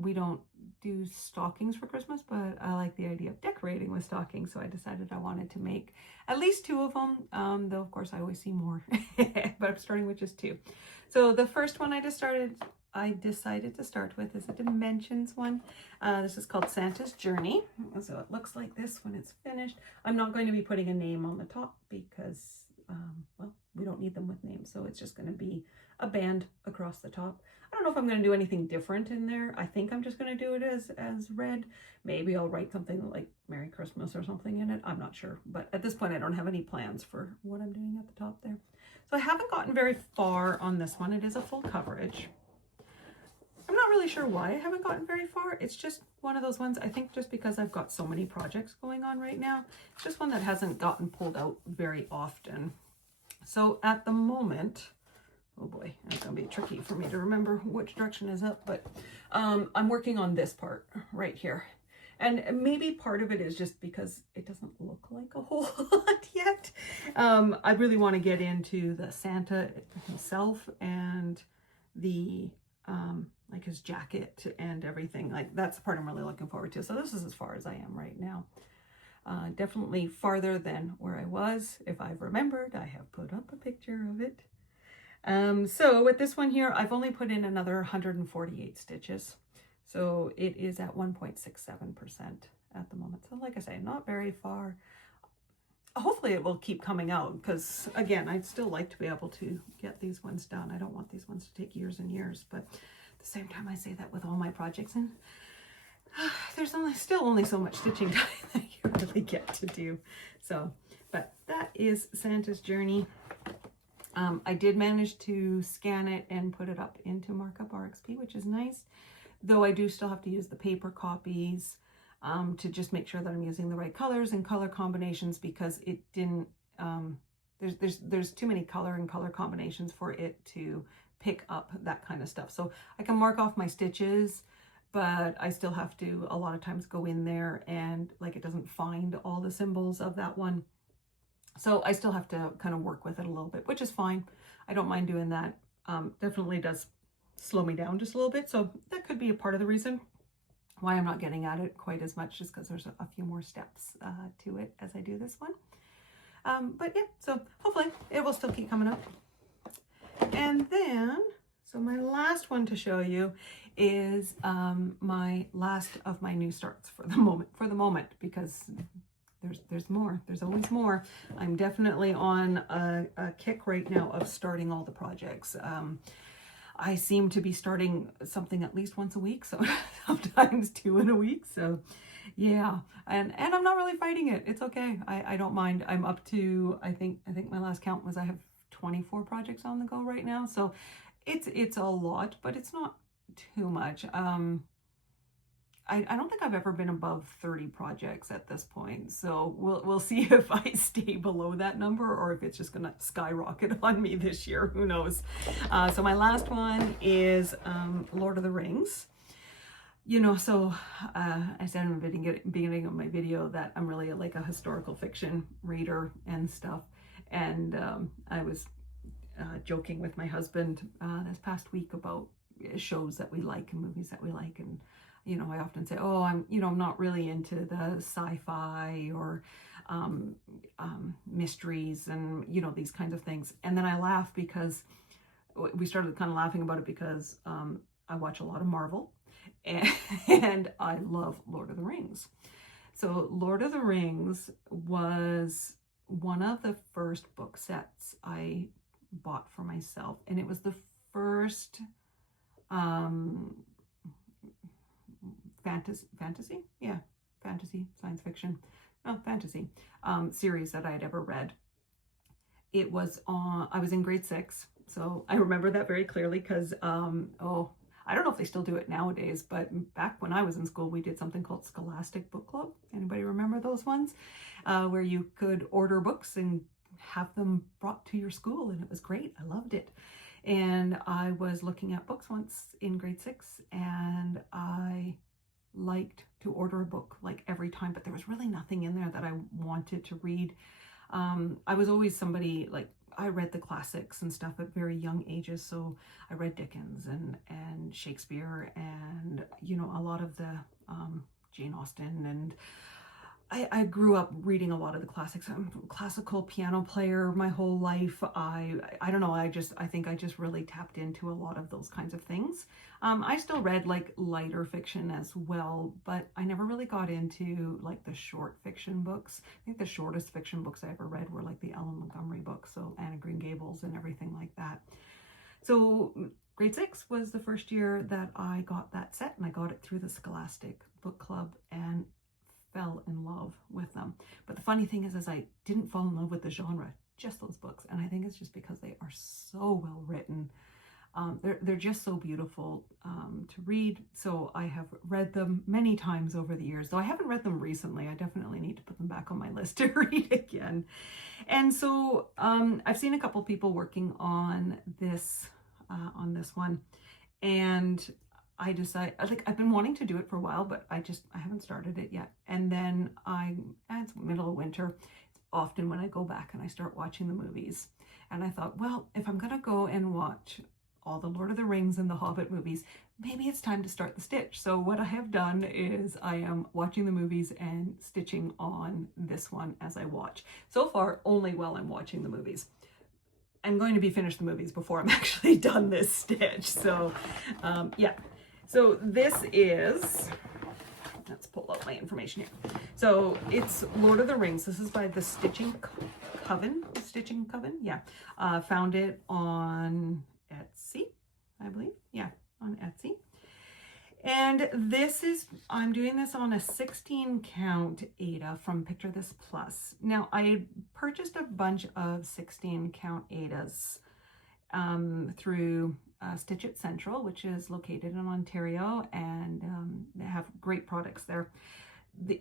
we don't do stockings for Christmas, but I like the idea of decorating with stockings, so I decided I wanted to make at least two of them, though of course I always see more, but I'm starting with just two. So the first one I decided to start with is a dimensions one. This is called Santa's Journey. So it looks like this when it's finished. I'm not going to be putting a name on the top because, well, we don't need them with names. So it's just going to be a band across the top. I don't know if I'm going to do anything different in there. I think I'm just going to do it as red. Maybe I'll write something like Merry Christmas or something in it. I'm not sure. But at this point, I don't have any plans for what I'm doing at the top there. So I haven't gotten very far on this one. It is a full coverage. I'm not really sure why I haven't gotten very far. It's just one of those ones, I think just because I've got so many projects going on right now. It's just one that hasn't gotten pulled out very often. So at the moment, oh boy, it's gonna be tricky for me to remember which direction is up, but I'm working on this part right here. And maybe part of it is just because it doesn't look like a whole lot yet. I really want to get into the Santa himself and the like his jacket and everything. Like that's the part I'm really looking forward to. So this is as far as I am right now. Definitely farther than where I was. If I've remembered, I have put up a picture of it. So with this one here, I've only put in another 148 stitches. So it is at 1.67% at the moment. So like I say, not very far. Hopefully it will keep coming out, because again, I'd still like to be able to get these ones done. I don't want these ones to take years and years, but at the same time I say that with all my projects, and there's still only so much stitching time that you really get to do. So, but that is Santa's Journey. I did manage to scan it and put it up into Markup RXP, which is nice, though I do still have to use the paper copies to just make sure that I'm using the right colors and color combinations, because it didn't, there's too many color and color combinations for it to pick up that kind of stuff. So I can mark off my stitches, but I still have to a lot of times go in there and like it doesn't find all the symbols of that one. So I still have to kind of work with it a little bit, which is fine. I don't mind doing that. Definitely does slow me down just a little bit. So that could be a part of the reason why I'm not getting at it quite as much, just because there's a few more steps to it as I do this one. But yeah, so hopefully it will still keep coming up. And then, so my last one to show you is my last of my new starts for the moment, because there's more. There's always more. I'm definitely on a kick right now of starting all the projects. I seem to be starting something at least once a week, so sometimes 2 in a week. So yeah, and I'm not really fighting it. It's okay. I don't mind. I'm up to, I think my last count was I have 24 projects on the go right now. So it's a lot, but it's not too much. I don't think I've ever been above 30 projects at this point. So we'll see if I stay below that number or if it's just gonna skyrocket on me this year. Who knows? So my last one is Lord of the Rings. So I said in the beginning of my video that I'm really like a historical fiction reader and stuff. And I was joking with my husband this past week about shows that we like and movies that we like. And, I often say, oh, I'm not really into the sci-fi or mysteries and, these kinds of things. And then I laugh because we started kind of laughing about it because I watch a lot of Marvel and I love Lord of the Rings. So Lord of the Rings was one of the first book sets I bought for myself, and it was the first fantasy science fiction, fantasy series that I had ever read. It was I was in grade 6, so I remember that very clearly because I don't know if they still do it nowadays, but back when I was in school, we did something called Scholastic Book Club. Anybody remember those ones? Where you could order books and have them brought to your school, and it was great. I loved it. And I was looking at books once in grade 6, and I liked to order a book like every time, but there was really nothing in there that I wanted to read. I was always somebody like, I read the classics and stuff at very young ages. So I read Dickens and Shakespeare and, a lot of the Jane Austen. And I grew up reading a lot of the classics. I'm a classical piano player my whole life. I don't know. I think I just really tapped into a lot of those kinds of things. I still read like lighter fiction as well, but I never really got into like the short fiction books. I think the shortest fiction books I ever read were like the Ellen Montgomery books, so Anne of Green Gables and everything like that. So grade 6 was the first year that I got that set, and I got it through the Scholastic Book Club and fell in love with them. But the funny thing is I didn't fall in love with the genre, just those books. And I think it's just because they are so well written. They're just so beautiful to read. So I have read them many times over the years, though I haven't read them recently. I definitely need to put them back on my list to read again. And so I've seen a couple people working on this one, and I decided, like, I've been wanting to do it for a while, but I haven't started it yet. And then it's middle of winter. It's often when I go back and I start watching the movies. And I thought, well, if I'm going to go and watch all the Lord of the Rings and the Hobbit movies, maybe it's time to start the stitch. So what I have done is I am watching the movies and stitching on this one as I watch. So far, only while I'm watching the movies. I'm going to be finished the movies before I'm actually done this stitch. So, yeah. So this is, let's pull out my information here. So it's Lord of the Rings. This is by the Stitching Coven, yeah. Found it on Etsy, I believe. Yeah, on Etsy. And I'm doing this on a 16 count Aida from Picture This Plus. Now, I purchased a bunch of 16 count Aidas through Stitch It Central, which is located in Ontario, and they have great products there.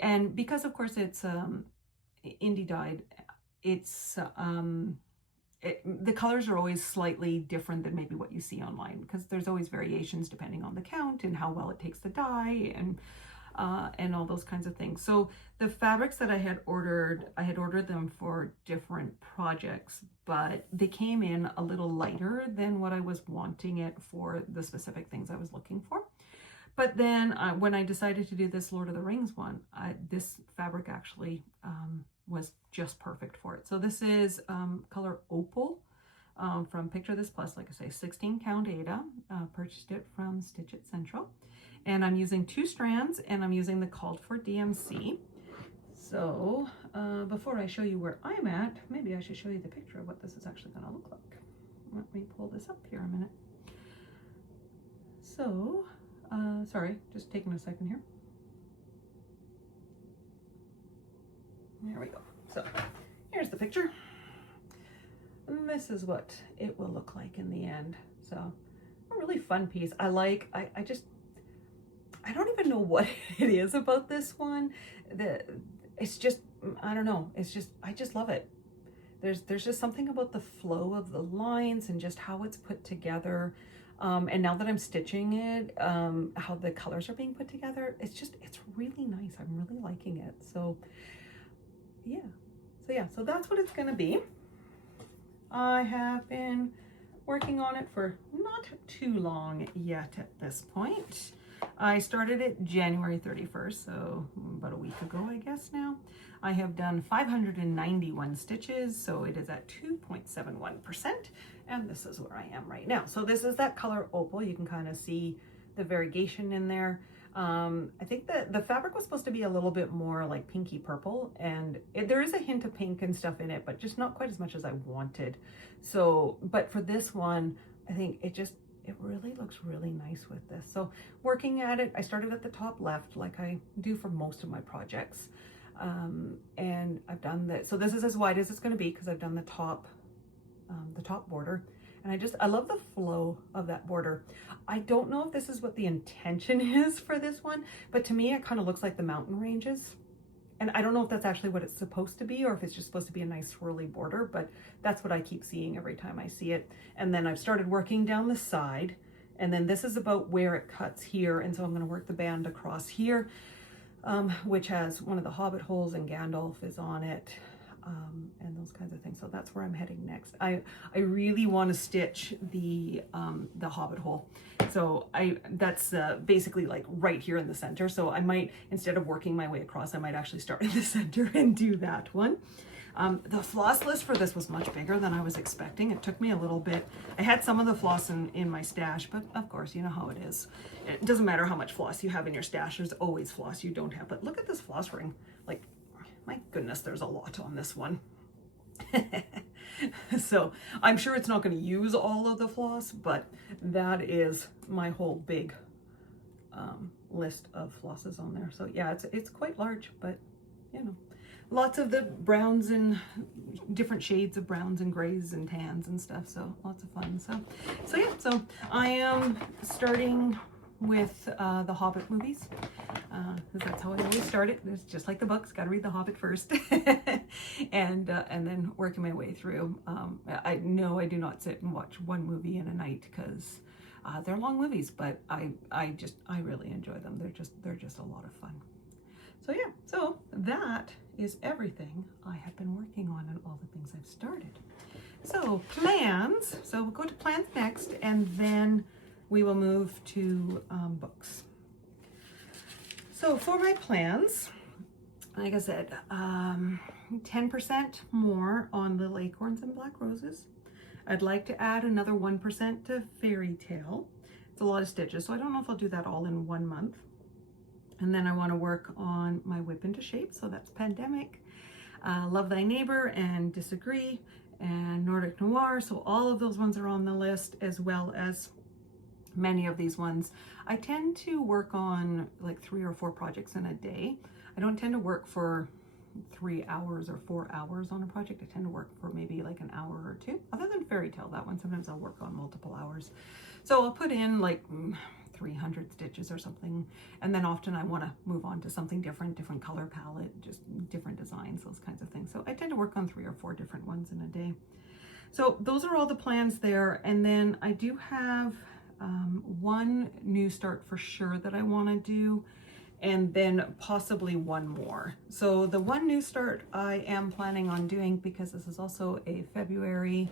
And because, of course, it's indie dyed, it's the colors are always slightly different than maybe what you see online, because there's always variations depending on the count and how well it takes the dye and all those kinds of things. So the fabrics that I had ordered them for different projects, but they came in a little lighter than what I was wanting it for the specific things I was looking for. But then when I decided to do this Lord of the Rings one, this fabric actually was just perfect for it. So this is color Opal from Picture This Plus, like I say, 16 count Aida. Purchased it from Stitch It Central. And I'm using 2 strands, and I'm using the Called For DMC. So before I show you where I'm at, maybe I should show you the picture of what this is actually going to look like. Let me pull this up here a minute. So, sorry, just taking a second here. There we go. So here's the picture. And this is what it will look like in the end. So a really fun piece. I don't even know what it is about this one. It's just, I don't know. I just love it. There's just something about the flow of the lines and just how it's put together. And now that I'm stitching it, how the colors are being put together, it's really nice. I'm really liking it. So yeah, so that's what it's gonna be. I have been working on it for not too long yet at this point. I started it January 31st, so about a week ago, I guess now. I have done 591 stitches, so it is at 2.71%, and this is where I am right now. So this is that color opal. You can kind of see the variegation in there. I think that the fabric was supposed to be a little bit more like pinky purple, and there is a hint of pink and stuff in it, but just not quite as much as I wanted. So, but for this one, I think it really looks really nice with this. So working at it, I started at the top left like I do for most of my projects. And I've done that. So this is as wide as it's going to be because I've done the top border. And I love the flow of that border. I don't know if this is what the intention is for this one, but to me, it kind of looks like the mountain ranges. And I don't know if that's actually what it's supposed to be or if it's just supposed to be a nice swirly border, but that's what I keep seeing every time I see it. And then I've started working down the side, and then this is about where it cuts here. And so I'm going to work the band across here, which has one of the Hobbit holes, and Gandalf is on it. And those kinds of things. So that's where I'm heading next. I really want to stitch the Hobbit hole. So that's basically like right here in the center. So I might, instead of working my way across, I might actually start in the center and do that one. The floss list for this was much bigger than I was expecting. It took me a little bit. I had some of the floss in my stash, but of course, you know how it is. It doesn't matter how much floss you have in your stash. There's always floss you don't have. But look at this floss ring. Like, my goodness, there's a lot on this one. So I'm sure it's not going to use all of the floss, but that is my whole big list of flosses on there. So yeah, it's quite large, but you know, lots of the browns and different shades of browns and grays and tans and stuff. So lots of fun. So yeah, so I am starting with the Hobbit movies. That's how I always start it. It's just like the books, got to read the Hobbit first, and then working my way through. I know I do not sit and watch one movie in a night because they're long movies, but I really enjoy them. They're just a lot of fun. So yeah, so that is everything I have been working on and all the things I've started. So plans. So we'll go to plans next, and then we will move to books. So for my plans, like I said, 10% more on Little Acorns and Black Roses. I'd like to add another 1% to Fairy Tale. It's a lot of stitches, so I don't know if I'll do that all in 1 month. And then I want to work on my Whip into Shape, so that's Pandemic, Love Thy Neighbor, and Disagree, and Nordic Noir. So all of those ones are on the list, as well as many of these ones. I tend to work on like 3 or 4 projects in a day. I don't tend to work for 3 hours or 4 hours on a project. I tend to work for maybe like an hour or 2. Other than Fairy Tale, that one, sometimes I'll work on multiple hours. So I'll put in like 300 stitches or something, and then often I want to move on to something different color palette, just different designs, those kinds of things. So I tend to work on 3 or 4 different ones in a day. So those are all the plans there. And then I do have one new start for sure that I want to do, and then possibly one more. So the one new start I am planning on doing, because this is also a February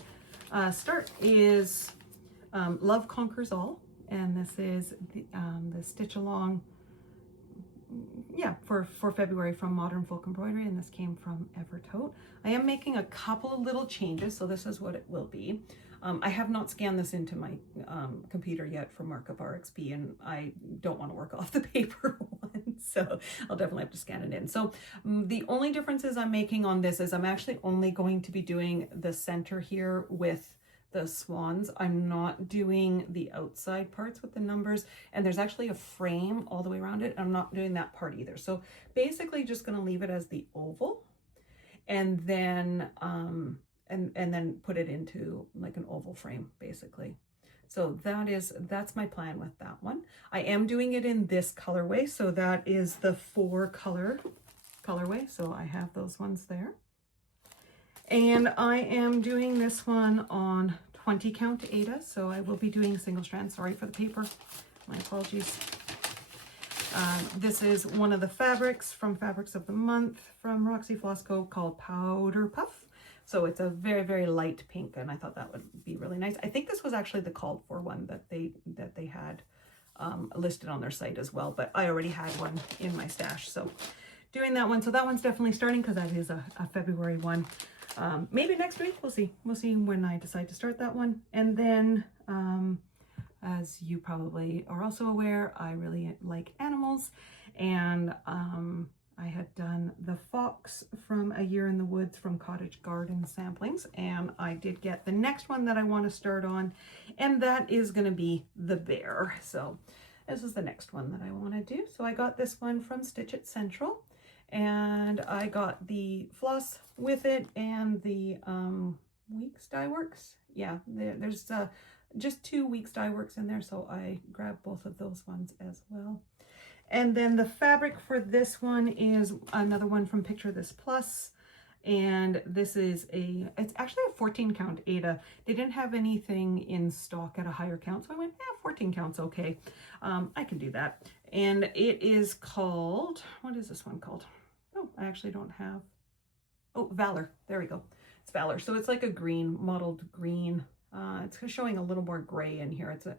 start, is Love Conquers All. And this is the stitch along, yeah, for February from Modern Folk Embroidery, and this came from Evertote. I am making a couple of little changes, so this is what it will be. I have not scanned this into my computer yet for Markup RXP, and I don't want to work off the paper one, so I'll definitely have to scan it in. So the only differences I'm making on this is I'm actually only going to be doing the center here with the swans. I'm not doing the outside parts with the numbers, and there's actually a frame all the way around it. I'm not doing that part either. So basically just going to leave it as the oval, and then and then put it into like an oval frame basically. So that's my plan with that one. I am doing it in this colorway, so that is the 4 color colorway. So I have those ones there. And I am doing this one on 20 count Aida, so I will be doing single strand. Sorry for the paper, my apologies. This is one of the fabrics from Fabrics of the Month from Roxy Flosstube called Powder Puff. So it's a very, very light pink, and I thought that would be really nice. I think this was actually the called for one that they had listed on their site as well, but I already had one in my stash, so doing that one. So that one's definitely starting because that is a February one. Maybe next week, we'll see. We'll see when I decide to start that one. And then, as you probably are also aware, I really like animals, and I had done the fox from A Year in the Woods from Cottage Garden Samplings, and I did get the next one that I want to start on, and that is going to be the bear. So this is the next one that I want to do. So I got this one from Stitch It Central, and I got the floss with it and the Weeks Dye Works. Yeah, there's just 2 Weeks Dye Works in there, so I grabbed both of those ones as well. And then the fabric for this one is another one from Picture This Plus. And this is it's actually a 14 count Aida. They didn't have anything in stock at a higher count, so I went, yeah, 14 counts, okay. I can do that. And it is called, what is this one called? Oh, I actually don't have, oh, Valor, there we go. It's Valor, so it's like a green, mottled green. It's showing a little more gray in here. It's a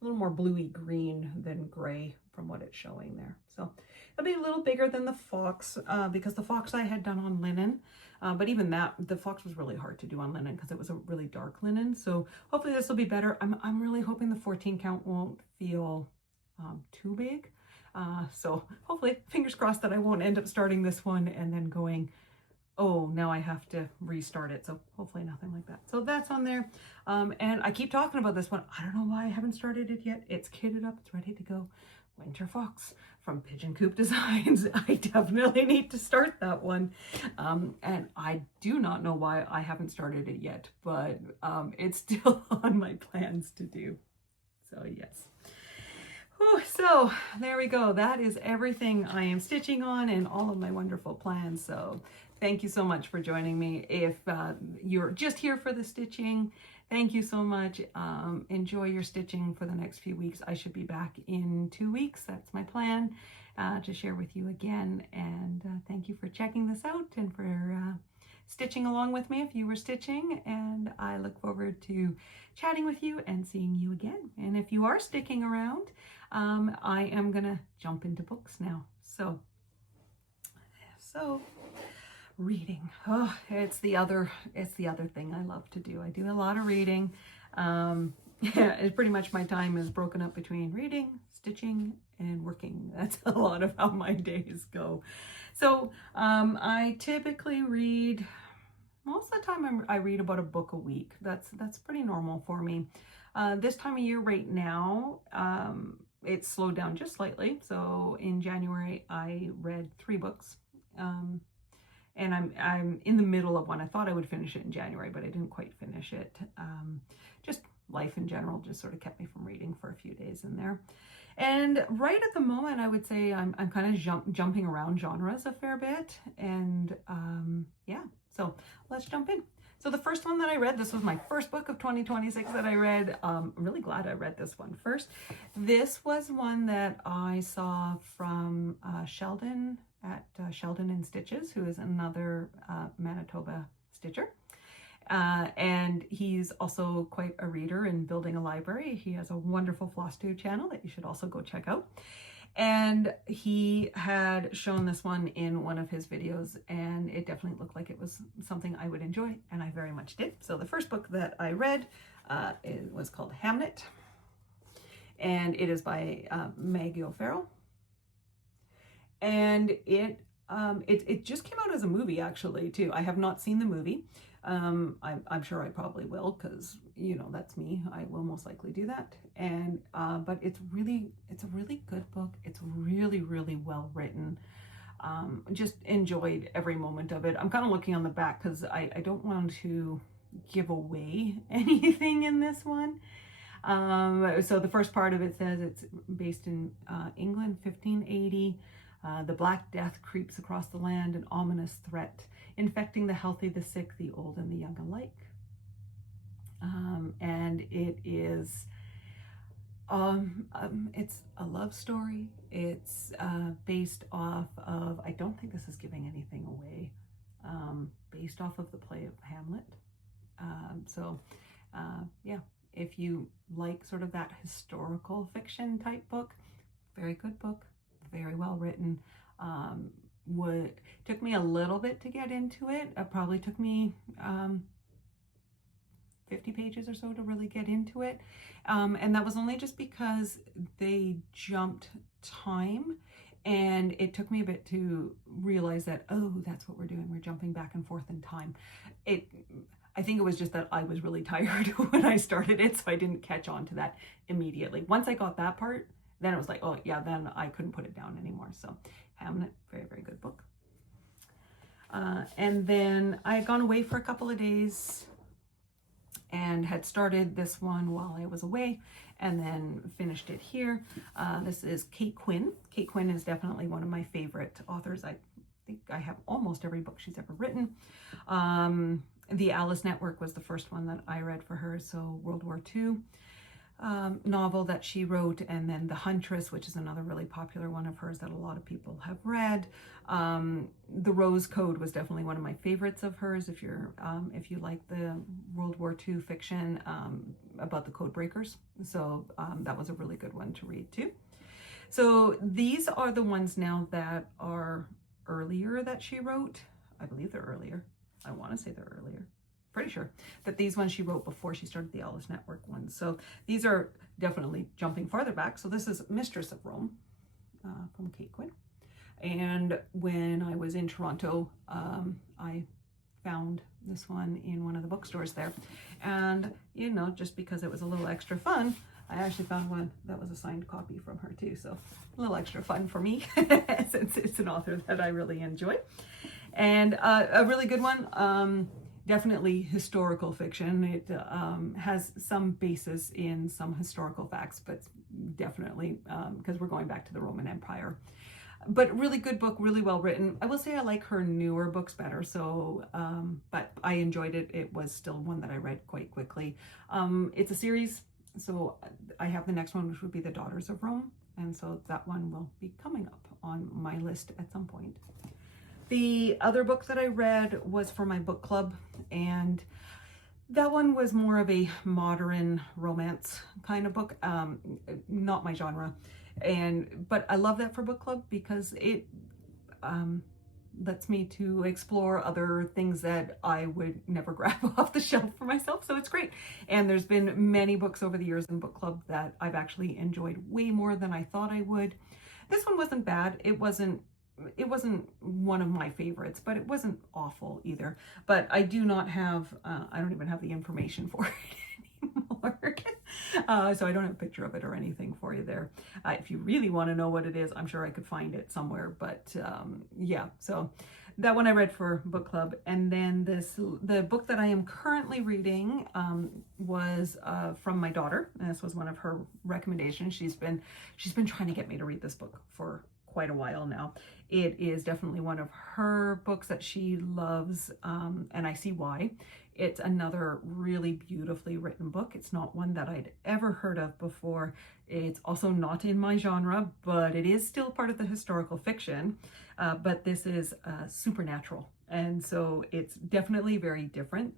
little more bluey green than gray from what it's showing there. So it'll be a little bigger than the fox because the fox I had done on linen. But even that, the fox was really hard to do on linen because it was a really dark linen. So hopefully this will be better. I'm really hoping the 14 count won't feel too big. So hopefully, fingers crossed that I won't end up starting this one and then going, oh, now I have to restart it. So hopefully nothing like that. So that's on there. And I keep talking about this one. I don't know why I haven't started it yet. It's kitted up. It's ready to go. Winter Fox from Pigeon Coop Designs. I definitely need to start that one. And I do not know why I haven't started it yet, but it's still on my plans to do. So yes. Whew, so there we go. That is everything I am stitching on and all of my wonderful plans. So thank you so much for joining me. If you're just here for the stitching, thank you so much. Enjoy your stitching for the next few weeks. I should be back in 2 weeks. That's my plan to share with you again. And thank you for checking this out and for stitching along with me if you were stitching. And I look forward to chatting with you and seeing you again. And if you are sticking around, I am gonna jump into books now. So reading. Oh, it's the other thing I love to do. I do a lot of reading. Yeah, it's pretty much my time is broken up between reading, stitching, and working. That's a lot of how my days go. So I typically read, most of the time I read about a book a week. That's pretty normal for me. This time of year right now, it's slowed down just slightly. So in January, I read 3 books. And I'm in the middle of one. I thought I would finish it in January, but I didn't quite finish it. Just life in general just sort of kept me from reading for a few days in there. And right at the moment, I would say I'm kind of jumping around genres a fair bit. And yeah, so let's jump in. So the first one that I read, this was my first book of 2026 that I read. I'm really glad I read this one first. This was one that I saw from Sheldon at Sheldon and Stitches, who is another Manitoba stitcher. And he's also quite a reader and building a library. He has a wonderful Flosstube channel that you should also go check out. And he had shown this one in one of his videos, and it definitely looked like it was something I would enjoy, and I very much did. So the first book that I read it was called Hamnet, and it is by Maggie O'Farrell. And it just came out as a movie, actually, too. I have not seen the movie. I'm sure I probably will, because, you know, that's me. I will most likely do that. And but it's a really good book. It's really, really well written. Just enjoyed every moment of it. I'm kind of looking on the back because I don't want to give away anything in this one. So the first part of it says it's based in England, 1580. The Black Death creeps across the land, an ominous threat, infecting the healthy, the sick, the old, and the young alike. And it's a love story. It's based off of, I don't think this is giving anything away, based off of the play of Hamlet. Yeah, if you like sort of that historical fiction type book, very good book, very well written. Took me a little bit to get into it. It probably took me 50 pages or so to really get into it. And that was only just because they jumped time, and it took me a bit to realize that, oh, that's what we're doing. We're jumping back and forth in time. I think it was just that I was really tired when I started it, so I didn't catch on to that immediately. Once I got that part, then it was like, oh yeah, then I couldn't put it down anymore. So Hamlet, very, very good book. And then I had gone away for a couple of days and had started this one while I was away, and then finished it here. This is Kate Quinn. Kate Quinn is definitely one of my favorite authors. I think I have almost every book she's ever written. The Alice Network was the first one that I read for her, so World War II novel that she wrote, and then The Huntress, which is another really popular one of hers that a lot of people have read. The Rose Code was definitely one of my favorites of hers. If you like the World War II fiction about the code breakers, so that was a really good one to read too. So these are the ones now that are earlier that she wrote. I believe they're earlier. I want to say they're earlier. Pretty sure that these ones she wrote before she started the Alice Network ones. So these are definitely jumping farther back. So this is Mistress of Rome from Kate Quinn. And when I was in Toronto, I found this one in one of the bookstores there. And, you know, just because it was a little extra fun, I actually found one that was a signed copy from her too. So a little extra fun for me since it's an author that I really enjoy. And a really good one. Definitely historical fiction. It has some basis in some historical facts, but definitely because we're going back to the Roman Empire. But really good book, really well written. I will say I like her newer books better, so but I enjoyed it. It was still one that I read quite quickly. It's a series, so I have the next one, which would be The Daughters of Rome, and so that one will be coming up on my list at some point. The other book that I read was for my book club, and that one was more of a modern romance kind of book, not my genre. But I love that for book club because it lets me to explore other things that I would never grab off the shelf for myself. So it's great. And there's been many books over the years in book club that I've actually enjoyed way more than I thought I would. This one wasn't bad. It wasn't one of my favorites, but it wasn't awful either. But I do not have, I don't even have the information for it anymore. So I don't have a picture of it or anything for you there. If you really want to know what it is, I'm sure I could find it somewhere. But yeah, so that one I read for book club. And then the book that I am currently reading was from my daughter. And this was one of her recommendations. She's been trying to get me to read this book for quite a while now. It is definitely one of her books that she loves, and I see why. It's another really beautifully written book. It's not one that I'd ever heard of before. It's also not in my genre, but it is still part of the historical fiction. But this is supernatural, and so it's definitely very different.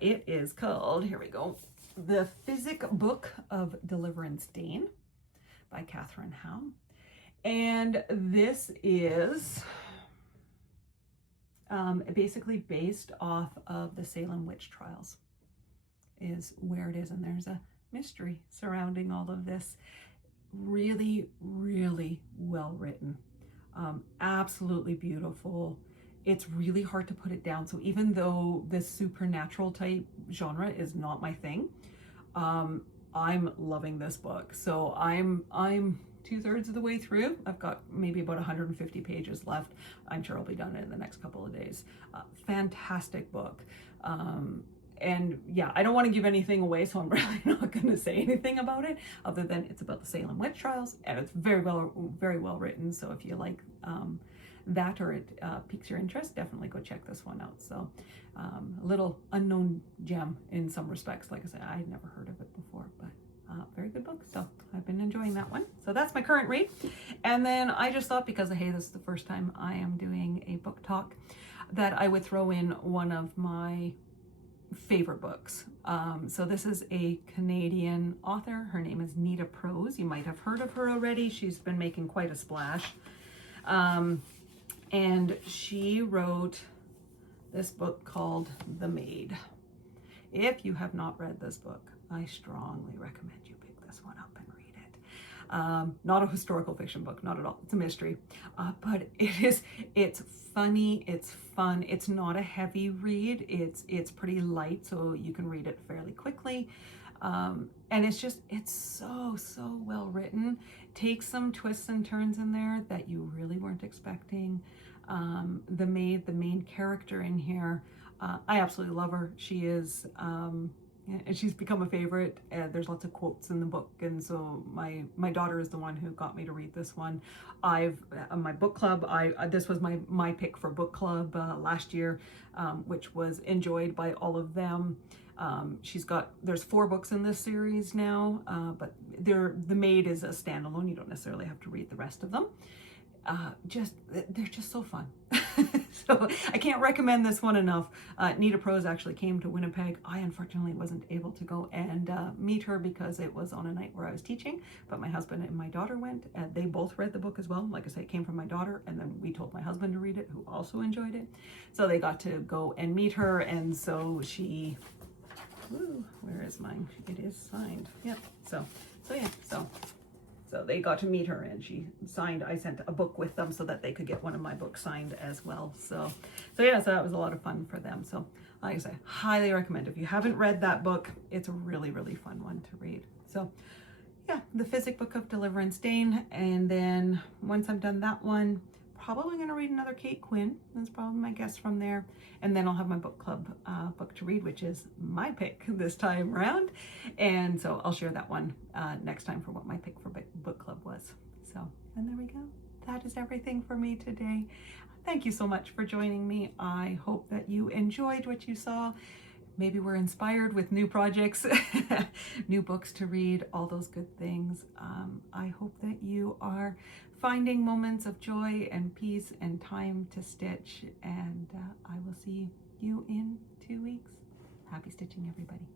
It is called, here we go, The Physic Book of Deliverance Dane by Catherine Howe. And this is basically based off of the Salem witch trials is where it is. And there's a mystery surrounding all of this. Really, really well written. Absolutely beautiful. It's really hard to put it down. So even though this supernatural type genre is not my thing, I'm loving this book. So I'm 2/3 of the way through. I've got maybe about 150 pages left. I'm sure I'll be done in the next couple of days. Fantastic book. And yeah, I don't want to give anything away, so I'm really not going to say anything about it other than it's about the Salem witch trials, and it's very well written. So if you like that or it piques your interest, definitely go check this one out. So a little unknown gem in some respects. Like I said, I had never heard of it before, but very good book. So I've been enjoying that one. So that's my current read. And then I just thought, because hey, this is the first time I am doing a book talk, that I would throw in one of my favorite books. So this is a Canadian author. Her name is Nita Prose. You might have heard of her already. She's been making quite a splash. And she wrote this book called The Maid. If you have not read this book, I strongly recommend you pick this one up and read it. Not a historical fiction book, not at all. It's a mystery, but it's funny, it's fun. It's not a heavy read. It's pretty light, so you can read it fairly quickly. And it's so well written. Takes some twists and turns in there that you really weren't expecting. The maid, the main character in here, I absolutely love her. She is, and she's become a favorite. There's lots of quotes in the book, and so my daughter is the one who got me to read this one. My book club, this was my pick for book club last year, which was enjoyed by all of them. There's 4 books in this series now, but The Maid is a standalone. You don't necessarily have to read the rest of them. They're just so fun. So I can't recommend this one enough. Nita Prose actually came to Winnipeg. I unfortunately wasn't able to go and meet her because it was on a night where I was teaching, but my husband and my daughter went, and they both read the book as well. Like I say, it came from my daughter, and then we told my husband to read it, who also enjoyed it. So they got to go and meet her, and so she, where is mine? It is signed. Yep. So they got to meet her, and she signed. I sent a book with them so that they could get one of my books signed as well. So that was a lot of fun for them. So like I say, highly recommend. If you haven't read that book, it's a really, really fun one to read. So yeah, the Physic Book of Deliverance Dane. And then once I've done that one, probably going to read another Kate Quinn. That's probably my guess from there. And then I'll have my book club book to read, which is my pick this time around. And so I'll share that one next time for what my pick for book club was. So, and there we go. That is everything for me today. Thank you so much for joining me. I hope that you enjoyed what you saw. Maybe we're inspired with new projects, new books to read, all those good things. I hope that you are finding moments of joy and peace and time to stitch. And I will see you in 2 weeks. Happy stitching, everybody.